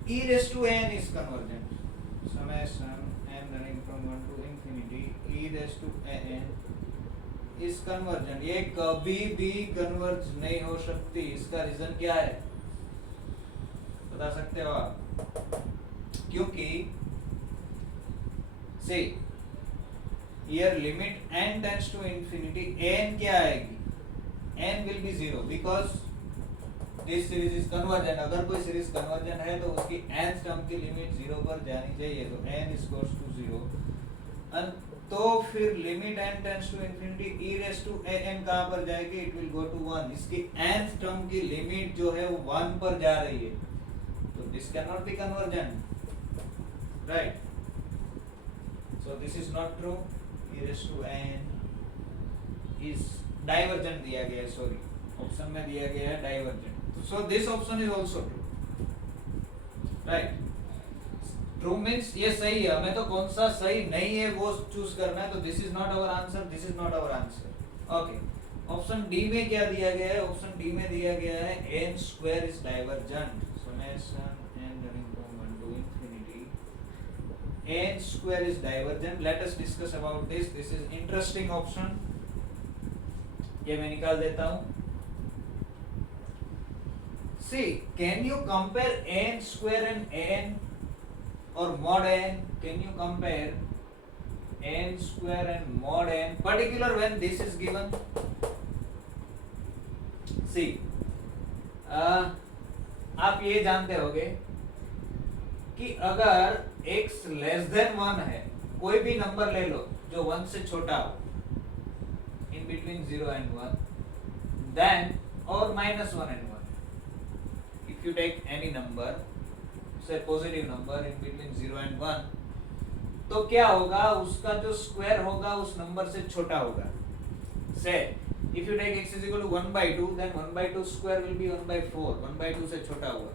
e raised to n is convergent, summation n running from 1 to infinity e raised to n is convergent। ये कभी भी कन्वर्ज नहीं हो सकती, इसका रीजन क्या है बता सकते हो आप? क्योंकि see here limit n tends to infinity, n क्या आएगी? n will be 0 because this series is convergent. अगर कोई सीरीज कन्वर्जेंट है तो उसकी nth टर्म की लिमिट 0 पर जानी चाहिए, तो n इज इक्वल्स टू 0। तो फिर limit n tends to infinity e raise to an कहां पर जाएगी? It will go to 1। इसकी nth टर्म की लिमिट जो है वो 1 पर जा रही है, तो this can not be convergent, right? So this is not true. e raise to n is divergent दिया गया है, सॉरी ऑप्शन में दिया गया है divergent, so this option is also true, right? True means ये सही है, हमें तो कौन सा सही नहीं है वो चूज करना है, तो this is not our answer, this is not our answer। okay, option D में क्या दिया गया है? ऑप्शन डी में दिया गया है n square is divergent, summation n running from 1 to infinity n square is divergent। let us discuss about this is interesting option, ये मैं निकाल देता हूँ। See, can you compare n square and n or mod n? Can you compare n square and mod n, particular when this is given? See, आप ये जानते होगे कि अगर x लेस देन 1 है, कोई भी नंबर ले लो जो 1 से छोटा हो, in between 0 and 1, then or minus 1 and 1, if you take any number, say positive number in between 0 and 1, तो क्या होगा? उसका जो स्क्वायर होगा उस नंबर से छोटा होगा। say if you take x is equal to 1/2, then 1/2 square will be 1/4, 1/2 से छोटा होगा।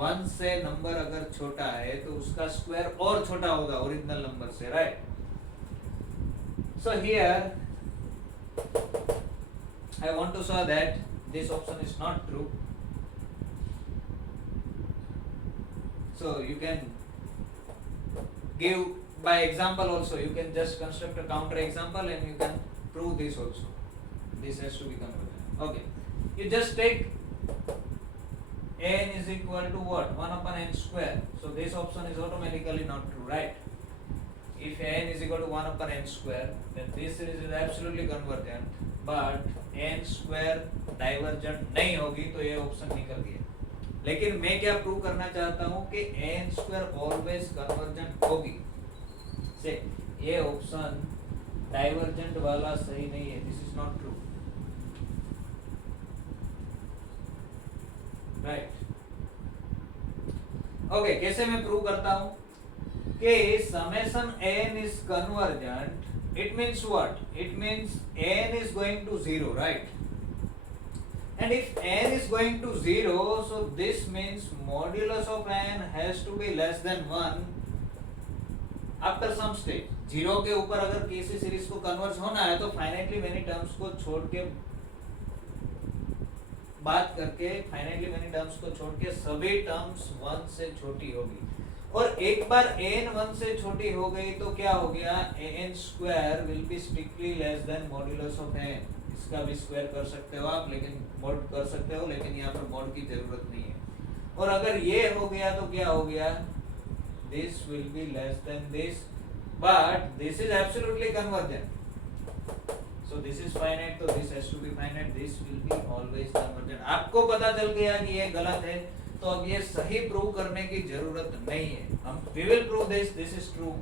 1 से नंबर अगर छोटा है तो उसका स्क्वायर और छोटा होगा ओरिजिनल नंबर से, right? so here I want to show that this option is not true, so you can give by example also, you can just construct a counter example and you can prove this also, this has to be convergent। okay, you just take n is equal to what? 1 upon n square, so this option is automatically not true, right? if n is equal to 1 upon n square, then this series is absolutely convergent, but n square divergent नहीं होगी तो ये option निकल गया। लेकिन मैं क्या prove करना चाहता हूँ कि n स्क्वायर ऑलवेज कन्वर्जेंट होगी, से ये ऑप्शन डाइवर्जेंट वाला सही नहीं है, this is not true, right. Okay, कैसे मैं प्रूव करता हूँ कि summation n is convergent, it means what? It means n is going to 0, right? And if n is going to 0, so this means modulus of n has to be less than 1 after some stage. 0 के ऊपर अगर किसी series को converge होना है तो finitely many terms को छोड़ के बात करके, फाइनाइटली मेनी टर्म्स को छोड़ के सभी टर्म्स 1 से छोटी होगी। और एक बार n 1 से छोटी हो गई तो क्या हो गया, an square will be strictly less than modulus of n। इसका भी स्क्वायर कर सकते हो आप, लेकिन मॉड कर सकते हो, लेकिन यहाँ पर मॉड की जरूरत नहीं है। और अगर ये हो गया तो क्या हो गया, this will be less than this, but this is absolutely convergent, so this is finite, तो this has to be finite, this will be always convergent. आपको पता चल गया कि ये गलत है, तो अब ये सही प्रूव करने की जरूरत नहीं है। हम we will prove this is true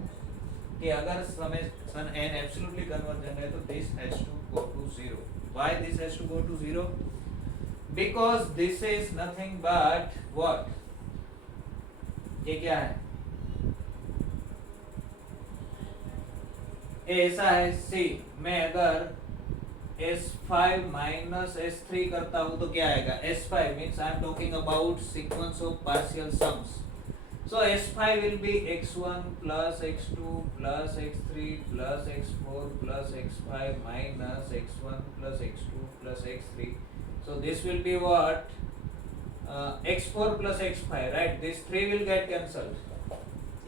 कि अगर समेशन n एब्सोल्युटली कन्वर्जेंट है तो this has to go to 0। Why this has to go to 0? Because this is nothing but what, ये क्या है, ऐसा है C। मैं अगर S5 minus S3 करता हूँ तो क्या आएगा, S5 means I am talking about sequence of partial sums. So S5 will be x1 plus x2 plus x3 plus x4 plus x5 minus x1 plus x2 plus x3. So this will be what? x4 plus x5, right? This 3 will get cancelled.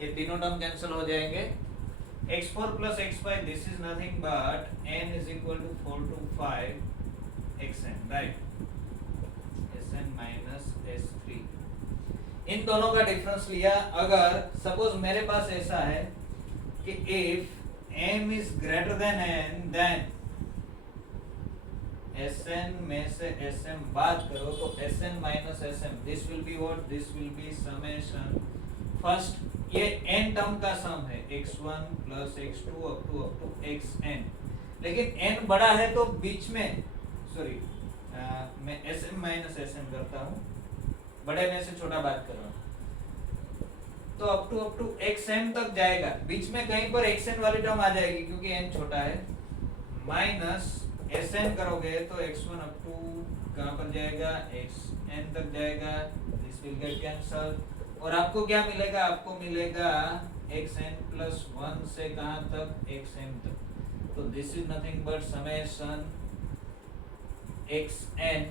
ये तीनों term cancel हो जाएंगे। x4 plus x5, this is nothing but n is equal to 4 to 5 xn, right? sn minus s3। इन दोनों का difference लिया। अगर suppose मेरे पास ऐसा है कि if m is greater than n, then sn में से sm बात करो तो sn minus sm, this will be what? This will be summation first, ये n टर्म का सम है x1 plus x2 up to xn, लेकिन n बड़ा है तो बीच में, सॉरी मैं sm माइनस sm करता हूँ, बड़े में से छोटा बात कर रहा हूँ, तो अप टू xn तक जाएगा, बीच में कहीं पर xn वाली टर्म आ जाएगी क्योंकि n छोटा है, माइनस sn करोगे तो x1 अप टू कहाँ पर जाएगा, xn तक जाएगा, दिस विल गेट कैंसल, और आपको क्या मिलेगा, आपको मिलेगा xn प्लस 1 से कहाँ तक, xn तक। तो this is nothing but summation xn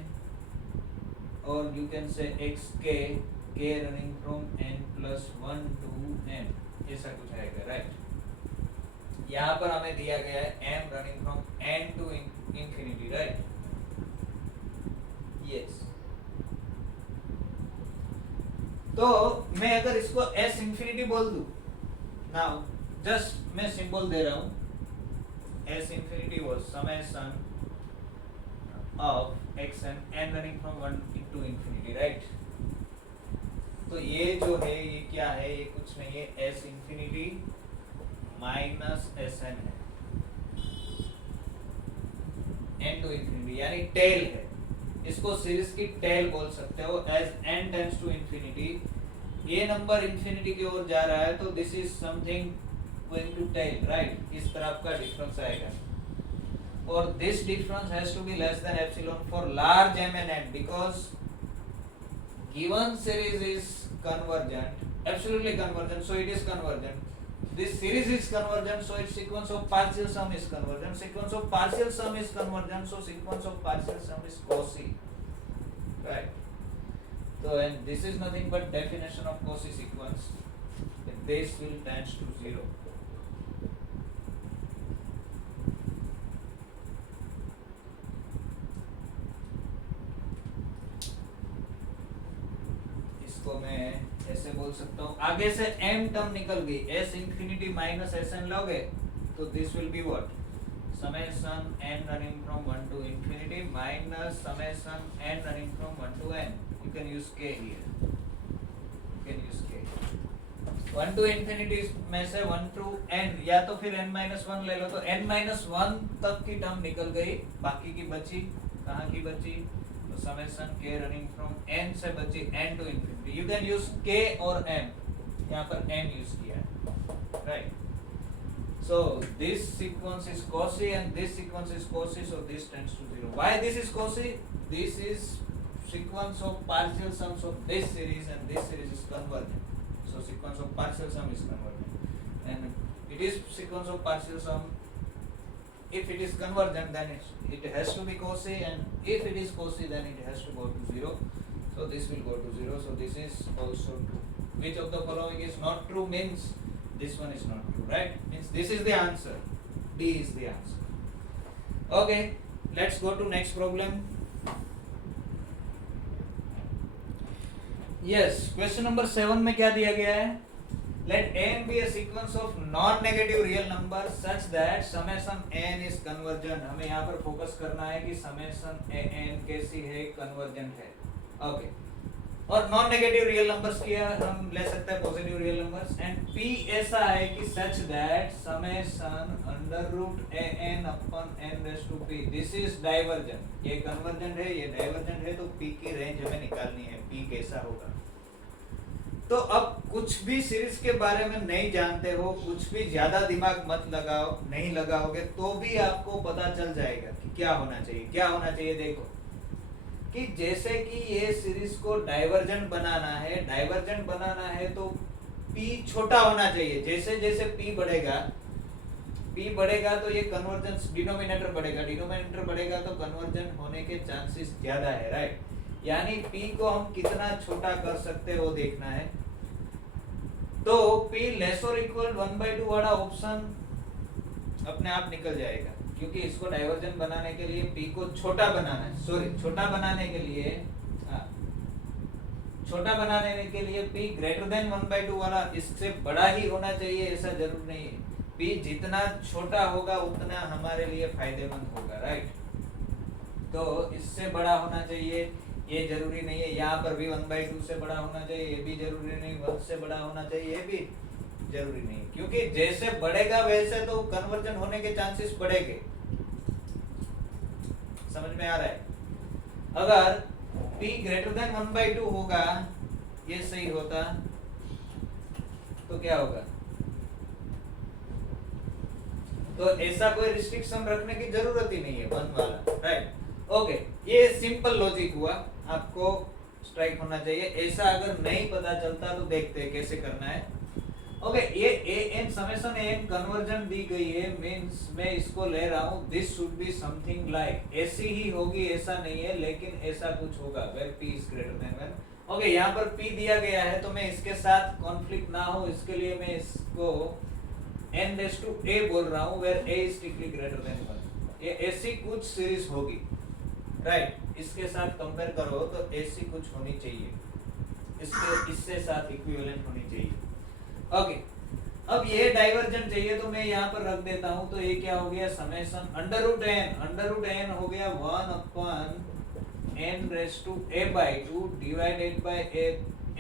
और you can say xk, k running from n plus 1 to n, ऐसा कुछ आएगा, राइट। यहाँ पर हमें दिया गया है m running from n to infinity, right, yes. तो मैं अगर इसको s इंफिनिटी बोल दूं, नाउ जस्ट मैं सिंबल दे रहा हूं, s infinity was summation of xn n running from 1 to infinity, right. तो ये जो है ये क्या है, ये कुछ नहीं है, s इंफिनिटी माइनस sn है, n टू इंफिनिटी यानी टेल है, इसको सीरीज की टेल बोल सकते हो। As n tends to infinity, ये नंबर इंफिनिटी की ओर जा रहा है तो this is something going to tail, right, इस तरफ का डिफरेंस आएगा। और this difference has to be less than epsilon for large m and n, because given series is convergent, absolutely convergent, so it is convergent. This series is convergent, so its sequence of partial sum is convergent. Sequence of partial sum is convergent, so sequence of partial sum is Cauchy, right? So and this is nothing but definition of Cauchy sequence. The base will tends to 0. इसको मैं ऐसे बोल सकता हूँ। आगे से m term निकल गई, s इंफिनिटी माइनस sn लोगे तो this will be what, summation n running from 1 to infinity minus summation n running from 1 to n. You can use k here. You can use k. 1 to infinity में से 1 to n या तो फिर n minus 1 ले लो, तो n minus 1 तक की टर्म निकल गई, बाकी की बची, कहाँ की बची, तो summation k running from n से बची n to infinity. You can use k और m, यहाँ पर m यूज किया है, right? So this sequence is Cauchy and this sequence is Cauchy, so this tends to 0. Why this is Cauchy? This is sequence of partial sums of this series and this series is convergent. So sequence of partial sum is convergent. And it is sequence of partial sum. If it is convergent, then it has to be Cauchy, and if it is Cauchy, then it has to go to 0. So this will go to 0. So this is also true. Which of the following is not true means this one is not true, right? Means this is the answer. D is the answer. Okay, let's go to next problem. Yes, question number 7 में क्या दिया गया है? Let n be a sequence of non-negative real numbers such that summation n is convergent. हमें यहाँ पर focus करना है कि summation n कैसी है, convergent है. Okay. और नॉन नेगेटिव रियल नंबर्स की हम ले सकते हैं positive real numbers, and p ऐसा है कि such that summation under root an upon n raise to p, this is divergent. ये कन्वर्जेंट है, ये डाइवर्जेंट है, तो p की रेंज हमें निकालनी है, p कैसा होगा. तो अब कुछ भी सीरीज के बारे में नहीं जानते हो, कुछ भी ज्यादा दिमाग मत लगाओ, नहीं लगाओगे तो भी आपको पता चल जाएगा कि क्या होना चाहिए, क्या होना चाहिए. देखो कि जैसे कि ये सीरीज को डाइवर्जेंट बनाना है, डाइवर्जेंट बनाना है तो p छोटा होना चाहिए. जैसे जैसे p बढ़ेगा तो ये कन्वर्जेंस डिनोमिनेटर बढ़ेगा, डिनोमिनेटर बढ़ेगा तो कन्वर्जेंट होने के चांसेस ज्यादा है, राइट? यानी p को हम कितना छोटा कर सकते हैं वो देखना है. तो p लेस और इक्वल 1/2 वाला ऑप्शन अपने आप निकल जाएगा, क्योंकि इसको डाइवर्जेंट बनाने के लिए p को छोटा बनाना है. छोटा बनाने के लिए p ग्रेटर देन 1/2 वाला इससे बड़ा ही होना चाहिए ऐसा जरूर नहीं है. p जितना छोटा होगा उतना हमारे लिए फायदेमंद होगा, राइट? तो इससे बड़ा होना चाहिए ये जरूरी नहीं है. यहाँ पर भी 1/2 से बड़ा होना चाहिए, ये भी जरूरी नहीं. 1 से बड़ा होना चाहिए, ये भी जरूरी नहीं, क्योंकि जैसे बढ़ेगा वैसे तो कन्वर्जन होने के चांसेस बढ़ेंगे. समझ में आ रहा है? अगर p ग्रेटर देन 1/2 होगा, ये सही होता तो क्या होगा? तो ऐसा कोई रिस्ट्रिक्शन रखने की जरूरत ही नहीं है 1 वाला, राइट? ओके, ये सिंपल लॉजिक हुआ, आपको स्ट्राइक होना चाहिए. ऐसा अगर नहीं पता चलता तो देखते हैं कैसे करना है. ओके, ये an समेशन an कन्वर्जन दी गई है, मींस मैं इसको ले रहा हूँ, this should be something like, ऐसी ही होगी ऐसा नहीं है, लेकिन ऐसा कुछ होगा where p is greater than 1. Okay, यहाँ पर p दिया गया है तो मैं इसके साथ कॉन्फ्लिक्ट ना हो इसके लिए मैं इसको n रेज़ टू a बोल रहा हूँ, where a is strictly greater than 1. ये ऐसी कुछ सीरीज होगी, राइट? इसके साथ कंपेयर करो तो ऐसी कुछ होनी चाहिए, इससे साथ इक्विवेलेंट होनी चाहिए. ओके, अब ये डाइवर्जेंट चाहिए तो मैं यहाँ पर रख देता हूँ. तो ये क्या हो गया? समेशन अंडर रूट n हो गया 1 upon n raise to a/2 divided by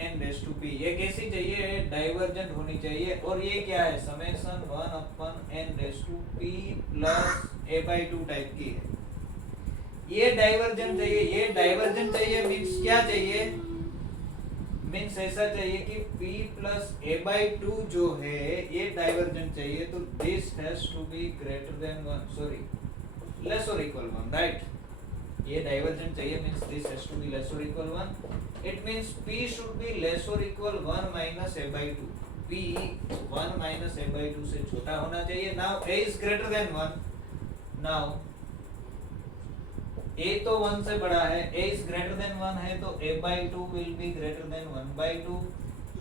n raise to p. ये कैसी चाहिए? डाइवर्जेंट होनी चाहिए. और ये क्या है? Summation 1 upon n raise to p plus a/2 type की है. ये डाइवर्जेंट चाहिए. ये डाइवर्जेंट चाहिए मींस क्या चाहिए? मीन्स ऐसा चाहिए कि p प्लस a/2 जो है ये डाइवर्जेंट चाहिए, तो this has to be greater than 1, less और इक्वल 1, राइट? ये डाइवर्जेंट चाहिए means this has to be less और equal 1. It means p should be less और equal 1 minus a/2. p 1 minus a/2 से छोटा होना चाहिए. Now a is greater than 1. Now a तो 1 से बड़ा है, a is greater than 1 है तो a/2 will be greater than 1/2.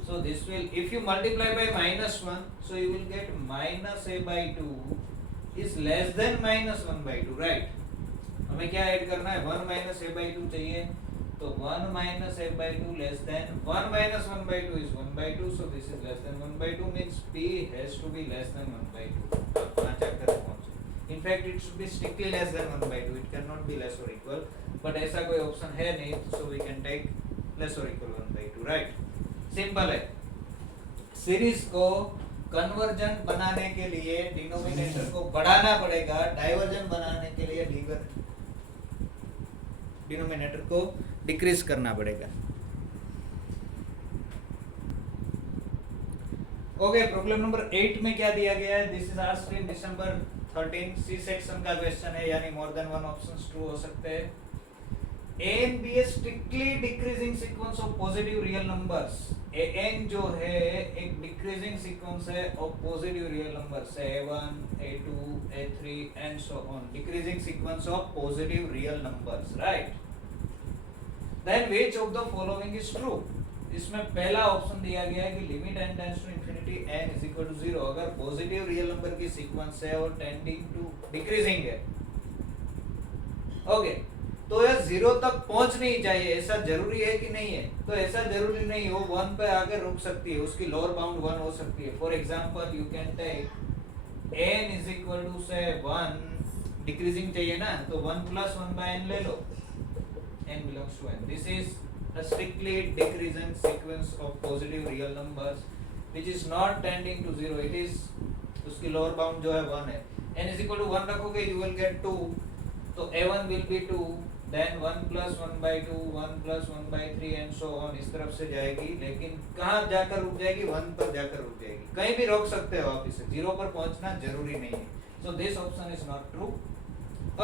So this will, if you multiply by -1, so you will get minus a/2 is less than -1/2, right? हमें क्या add करना है? 1 minus a/2 चाहिए. तो 1 minus f by 2 less than 1 minus 1 by 2 is 1 by 2, so this is less than 1 by 2 means p has to be less than 1 by 2. आप कहाँ जाकर पहुँचे? In fact, it should be strictly less than 1 by 2. It cannot be less or equal. But ऐसा कोई option है नहीं, so we can take less or equal 1 by 2, right? Simple है. Series को कन्वर्जेंट बनाने के लिए डिनोमिनेटर को बढ़ाना पड़ेगा, डाइवर्जेंट बनाने के लिए डिनोमिनेटर को डिक्रीज करना पड़ेगा. ओके, प्रॉब्लम नंबर 8 में क्या दिया गया है? This is asked in December 13, C section का क्वेश्चन है, यानी more than one options true हो सकते हैं. A and B is strictly decreasing sequence of positive real numbers. an जो है एक डिक्रीजिंग सीक्वेंस है of positive real numbers, a1, a2, a3 and so on. Decreasing sequence of positive real numbers, right? Then which of the following is true? इसमें पहला option दिया गया है कि limit n tends to infinity n is equal to 0 अगर positive real number की sequence है और टेंडिंग टू डिक्रीजिंग है. ओके, तो यह 0 तक पहुंचनी ही चाहिए. ऐसा जरूरी है कि नहीं है? तो ऐसा जरूरी नहीं हो, 1 पे आके रुक सकती है, उसकी लोअर बाउंड 1 हो सकती है. For example you can take n is equal to say 1, decreasing चाहिए ना, तो 1 प्लस 1 बाय n ले लो, n belongs to n. This is a strictly decreasing sequence of positive real numbers which is not tending to 0. It is, उसकी lower bound जो है 1 है. n is equal to 1 रखोगे you will get 2, तो a1 will be 2, then 1 plus 1 by 2, 1 plus 1 by 3 and so on. इस तरफ से जाएगी, लेकिन कहाँ जाकर रुक जाएगी? 1 पर जाकर रुक जाएगी. कहीं भी रोक सकते हो आप इसे, 0 पर पहुंचना जरूरी नहीं है. So this option is not true.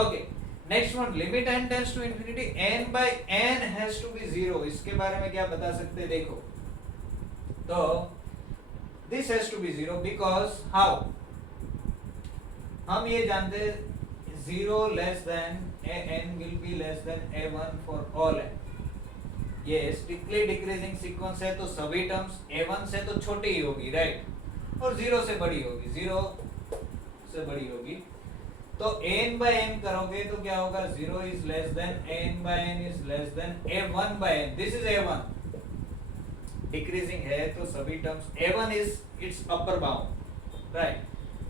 Okay, next one, limit n tends to infinity, n by n has to be 0. इसके बारे में क्या बता सकते हैं? देखो, तो this has to be 0 because how? हम ये जानते हैं 0 less than an will be less than a1 for all n. ये strictly decreasing sequence है, तो सभी टर्म्स a1 से तो छोटी ही होगी, राइट? और 0 से बड़ी होगी, 0 से बड़ी होगी. तो n by n करोगे तो क्या होगा? 0 is less than n by n is less than a1 by n. This is a1. Decreasing है तो सभी terms a1 is its upper bound, right?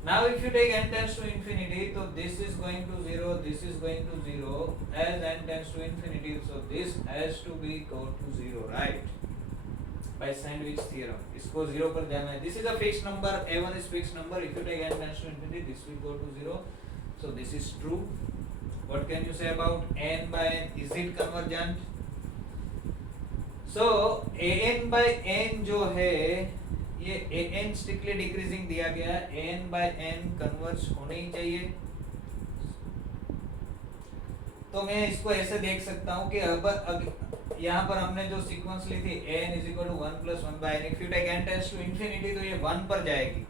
Now if you take n tends to infinity, so this is going to 0, this is going to 0 as n tends to infinity, so this has to be go to 0, right? By sandwich theorem. इसको 0 पर जाना है. This is a fixed number, a1 is fixed number. If you take n tends to infinity, this will go to 0. So this is true. What can you say about n by n? Is it convergent? So an by n जो है ये an strictly decreasing दिया गया है, n by n converge होने ही चाहिए. तो मैं इसको ऐसे देख सकता हूँ कि अब यहाँ पर हमने जो सीक्वेंस ली थी n is equal to 1 plus 1 by n. If you take n tends to infinity तो ये 1 पर जाएगी,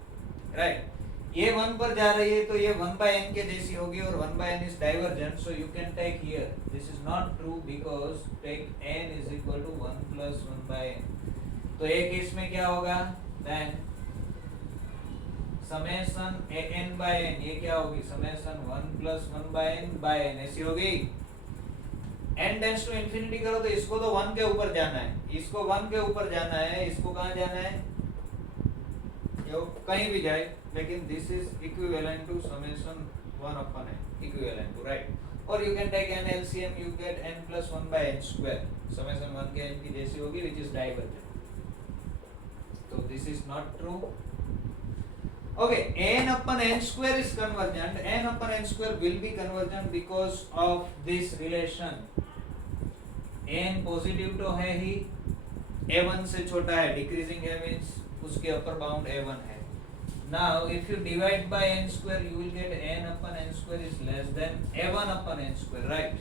राइट? ये 1 पर जा रही है तो ये 1 by n के जैसी होगी और 1 by n is divergent, so you can take here. This is not true because take n is equal to 1 plus 1 by n. तो एक केस में क्या होगा? Then summation an by n, ये क्या होगी? summation 1 plus 1 by n ऐसी होगी. n tends to infinity करो तो इसको तो 1 के ऊपर जाना है, इसको 1 के ऊपर जाना है, इसको कहाँ जाना है? यो कहीं भी जाए, लेकिन this is equivalent to summation 1 upon n, equivalent to, right? और you can take n LCM, you get n plus 1 by n square. summation 1 के n की जैसी होगी, which is divergent. So this is not true. Okay, n upon n square is convergent. n upon n square will be convergent because of this relation. n positive तो है ही, a1 से छोटा है, decreasing है means उसके upper bound a1 है. Now if you divide by n square you will get n upon n square is less than a1 upon n square, right?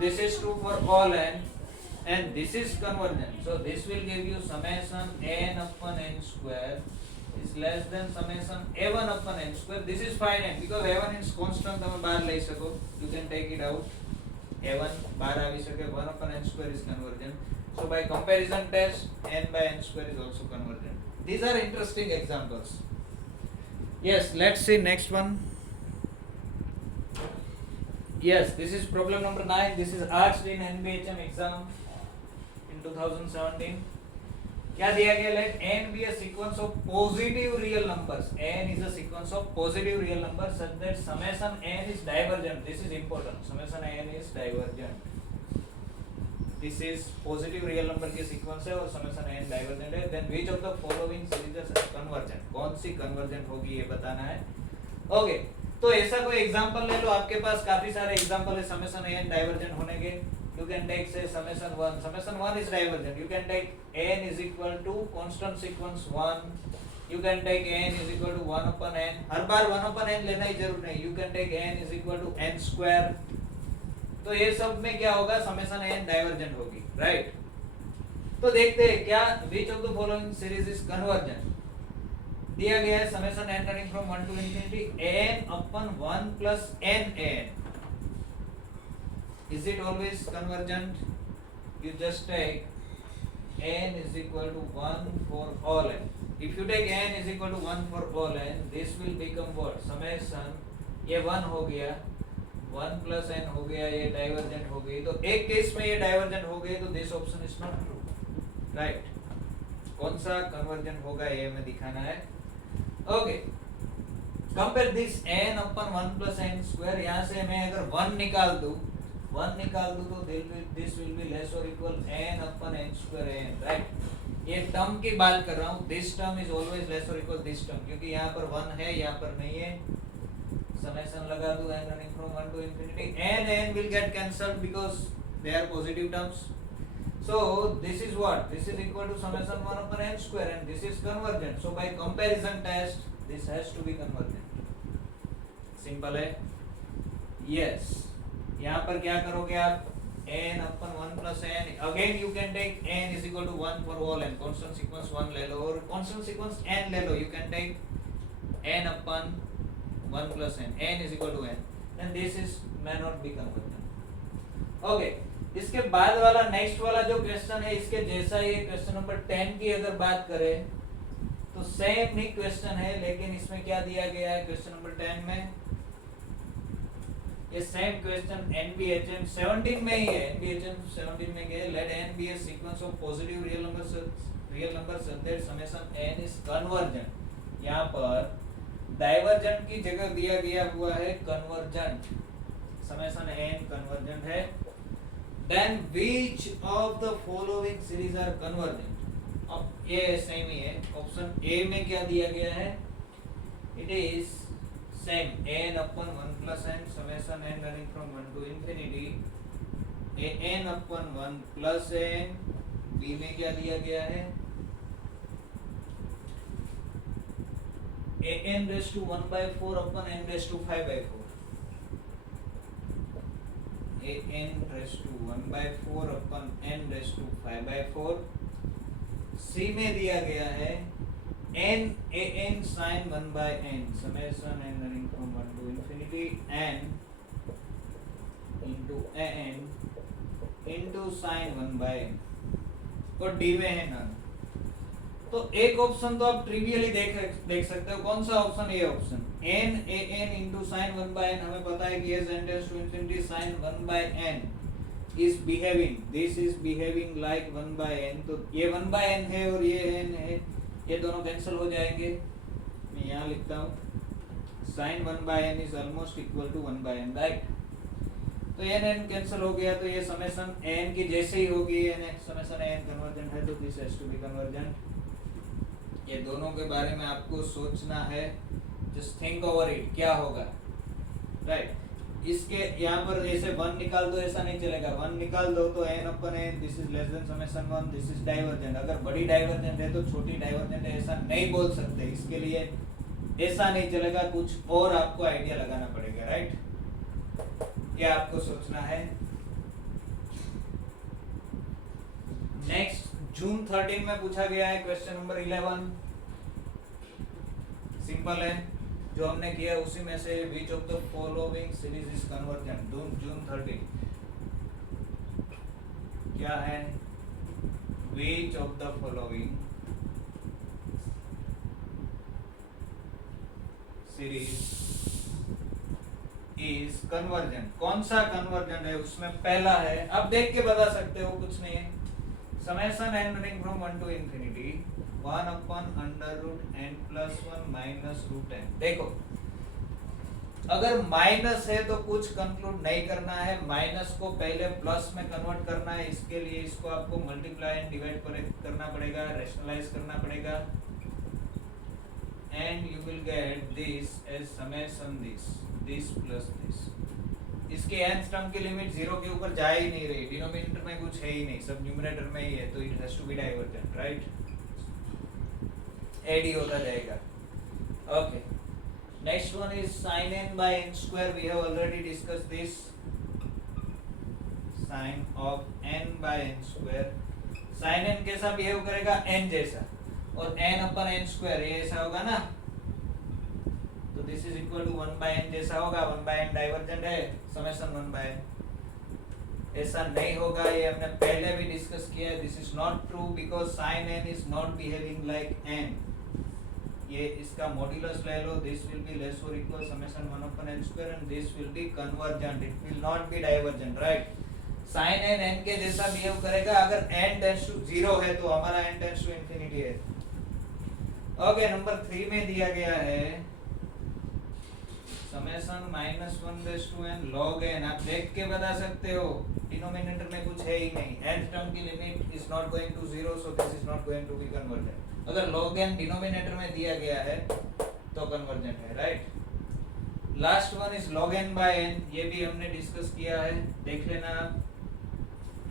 This is true for all n and this is convergent. So this will give you summation n upon n square is less than summation a1 upon n square. This is finite because a1 is constant, તમે બહાર લઈ શકો, you can take it out. a1 બહાર આવી શકે, 1 upon n square is convergent. So by comparison test, n by n square is also convergent. These are interesting examples. Yes, let's see next one. Yes, this is problem number 9. This is asked in NBHM exam in 2017. क्या दिया गया? Let n be a sequence of positive real numbers. N is a sequence of positive real numbers such that summation n is divergent. This is important. Summation n is divergent. This is positive real number की sequence है और summation n divergent है. Then which of the following series is convergent? कौन सी convergent होगी ये बताना है. Okay. तो ऐसा कोई एग्जांपल ले लो, आपके पास काफी सारे एग्जांपल है समेशन n डाइवर्जेंट होने के. You can take say summation 1 is divergent. You can take n is equal to constant sequence 1. You can take n is equal to 1 upon n. हर बार 1 upon n लेना ही जरूर नहीं. You can take n is equal to n square. तो ये सब में क्या होगा? समेशन n डाइवर्जेंट होगी, राइट. तो देखते हैं क्या which of the following series is convergent. दिया गया है summation n running from 1 to infinity n upon 1 plus n. Is it always convergent? You just take n is equal to 1 for all n. If you take n is equal to 1 for all n, this will become what? Summation, ये 1 हो गया, 1 plus n हो गया, ये divergent हो गई. तो एक केस में ये डाइवर्जेंट हो गई, तो this option is not true, right. कौन सा कन्वर्जेंट होगा ये हमें दिखाना है. Okay, compare this n upon 1 plus n square. यहाँ से मैं अगर 1 निकाल दूं तो दिस विल बी लेस और इक्वल n अपन n स्क्वायर n, राइट. ये टर्म की बात कर रहा हूँ. This term is always less और इक्वल दिस टर्म, क्योंकि यहाँ पर 1 है, यहाँ पर नहीं है. समेशन लगा दूं n running from 1 to infinity. n will get cancelled because they are positive terms. So this is what? This is equal to summation 1 upon n square, and this is convergent. So by comparison test, this has to be convergent. Simple है. Yes. यहाँ पर क्या करोगे आप? n upon 1 plus n. Again you can take n is equal to 1 for all n. Constant sequence 1 ले लो और constant sequence n ले लो. You can take n upon 1 plus n. n is equal to n. And this is may not be convergent. Okay. इसके बाद वाला next वाला जो question है, इसके जैसा ये क्वेश्चन नंबर 10 की अगर बात करें तो सेम ही क्वेश्चन है, लेकिन इसमें क्या दिया गया है क्वेश्चन नंबर 10 में? ये सेम क्वेश्चन NBHM 17 में ही है. NBHM 17 में क्या है? Let n be a sequence of positive real numbers such that summation n is convergent. यहाँ पर डाइवर्जेंट की जगह दिया गया हुआ है कन्वर्जेंट. समेशन n कन्वर्जेंट है. Then which of the following series are convergent? अब ये सेम ही है. ऑप्शन ए में क्या दिया गया है? It is same n upon 1 plus n summation n running from 1 to infinity a n upon 1 plus n. b में क्या दिया गया है? a n raised to 1 by 4 upon n raised to 5 by 4. a n raised to 1 by 4 upon n raised to 5 by 4. c में दिया गया है n a n sin 1 by n summation n running from 1 to infinity n into a n into sin 1 by n. और d में है none. तो एक option तो आप ट्रिवियली देख सकते हो. कौन सा ऑप्शन? ये option n a n into sin 1 by n. हमें पता है कि as n tends to infinity sin 1 by n is behaving, this is behaving like 1 by n. तो ये 1 by n है और ये n है, ये दोनों कैंसिल हो जाएंगे. मैं यहाँ लिखता हूँ sin 1 by n is almost equal to 1 by n, right. तो n कैंसिल हो गया, तो ये समेशन n की जैसे ही होगी समेशन n कन्वर्जेंट है, तो this has to be convergent. ये दोनों के बारे में आपको सोचना है. जस्ट थिंक ओवर इट, क्या होगा, राइट. इसके यहाँ पर ऐसे 1 निकाल दो, ऐसा नहीं चलेगा. 1 निकाल दो तो n upon n, this is less than summation 1, this is divergent. अगर बड़ी डाइवर्जेंट है तो छोटी डाइवर्जेंट है, ऐसा नहीं बोल सकते. इसके लिए ऐसा नहीं चलेगा, कुछ और आपको आइडिया लगाना पड़ेगा, राइट. ये आपको सोचना है. नेक्स्ट जून 13 में पूछा गया है क्वेश्चन नंबर 11. सिंपल है, जो हमने किया उसी में से which of the following series is convergent. जून 13 क्या है? which of the following series is conversion. कौन सा कन्वर्जन है उसमें पहला है, अब देख के बता सकते हो, कुछ नहीं है। Summation n running from 1 to infinity 1 upon under root n plus 1 minus root n। देखो अगर माइनस है तो कुछ कंक्लूड नहीं करना है, माइनस को पहले प्लस में कन्वर्ट करना है। इसके लिए इसको आपको मल्टीप्लाई एंड डिवाइड करना पड़ेगा, रेशनलाइज करना पड़ेगा, and you will get this as summation this plus this. इसके nth टर्म की लिमिट 0 के ऊपर जा ही नहीं रही, डिनोमिनेटर में कुछ है ही नहीं, सब न्यूमरेटर में ही है, तो it has to be divergent, right. एड ही होता जाएगा। Okay, next one is sin n by n square. We have already discussed this. Sin of n by n square. sin n कैसा बिहेव करेगा, n जैसा, और n अपन n square ये ऐसा होगा ना, तो this is equal to 1 by n जैसा होगा। 1 by n डाइवर्जेंट है, समेशन 1 by n ऐसा नहीं होगा, ये हमने पहले भी डिस्कस किया है। This is not true because sin n is not behaving like n। ये इसका मॉड्यूलस ले लो, दिस विल बी लेस और equal summation 1 upon n square and this will be convergent, it will not be divergent, right। sin n के जैसा behave करेगा अगर n tends to 0 है तो हमारा n टेंड्स टू इंफिनिटी है। ओके, नंबर 3 में दिया गया है समेशन -1/n log n। आप देख के बता सकते हो, डिनोमिनेटर में कुछ है ही नहीं, nth टर्म की limit is not going to 0, so this is not going to be convergent. अगर log n डिनोमिनेटर में दिया गया है तो कन्वर्जेंट है, right. Last one is log n by n, ये भी हमने डिस्कस किया है, देख लेना आप,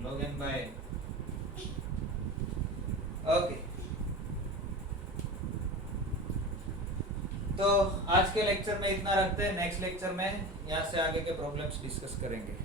log n by n। Okay, तो आज के लेक्चर में इतना रखते हैं, नेक्स्ट लेक्चर में यहाँ से आगे के प्रॉब्लम्स डिस्कस करेंगे।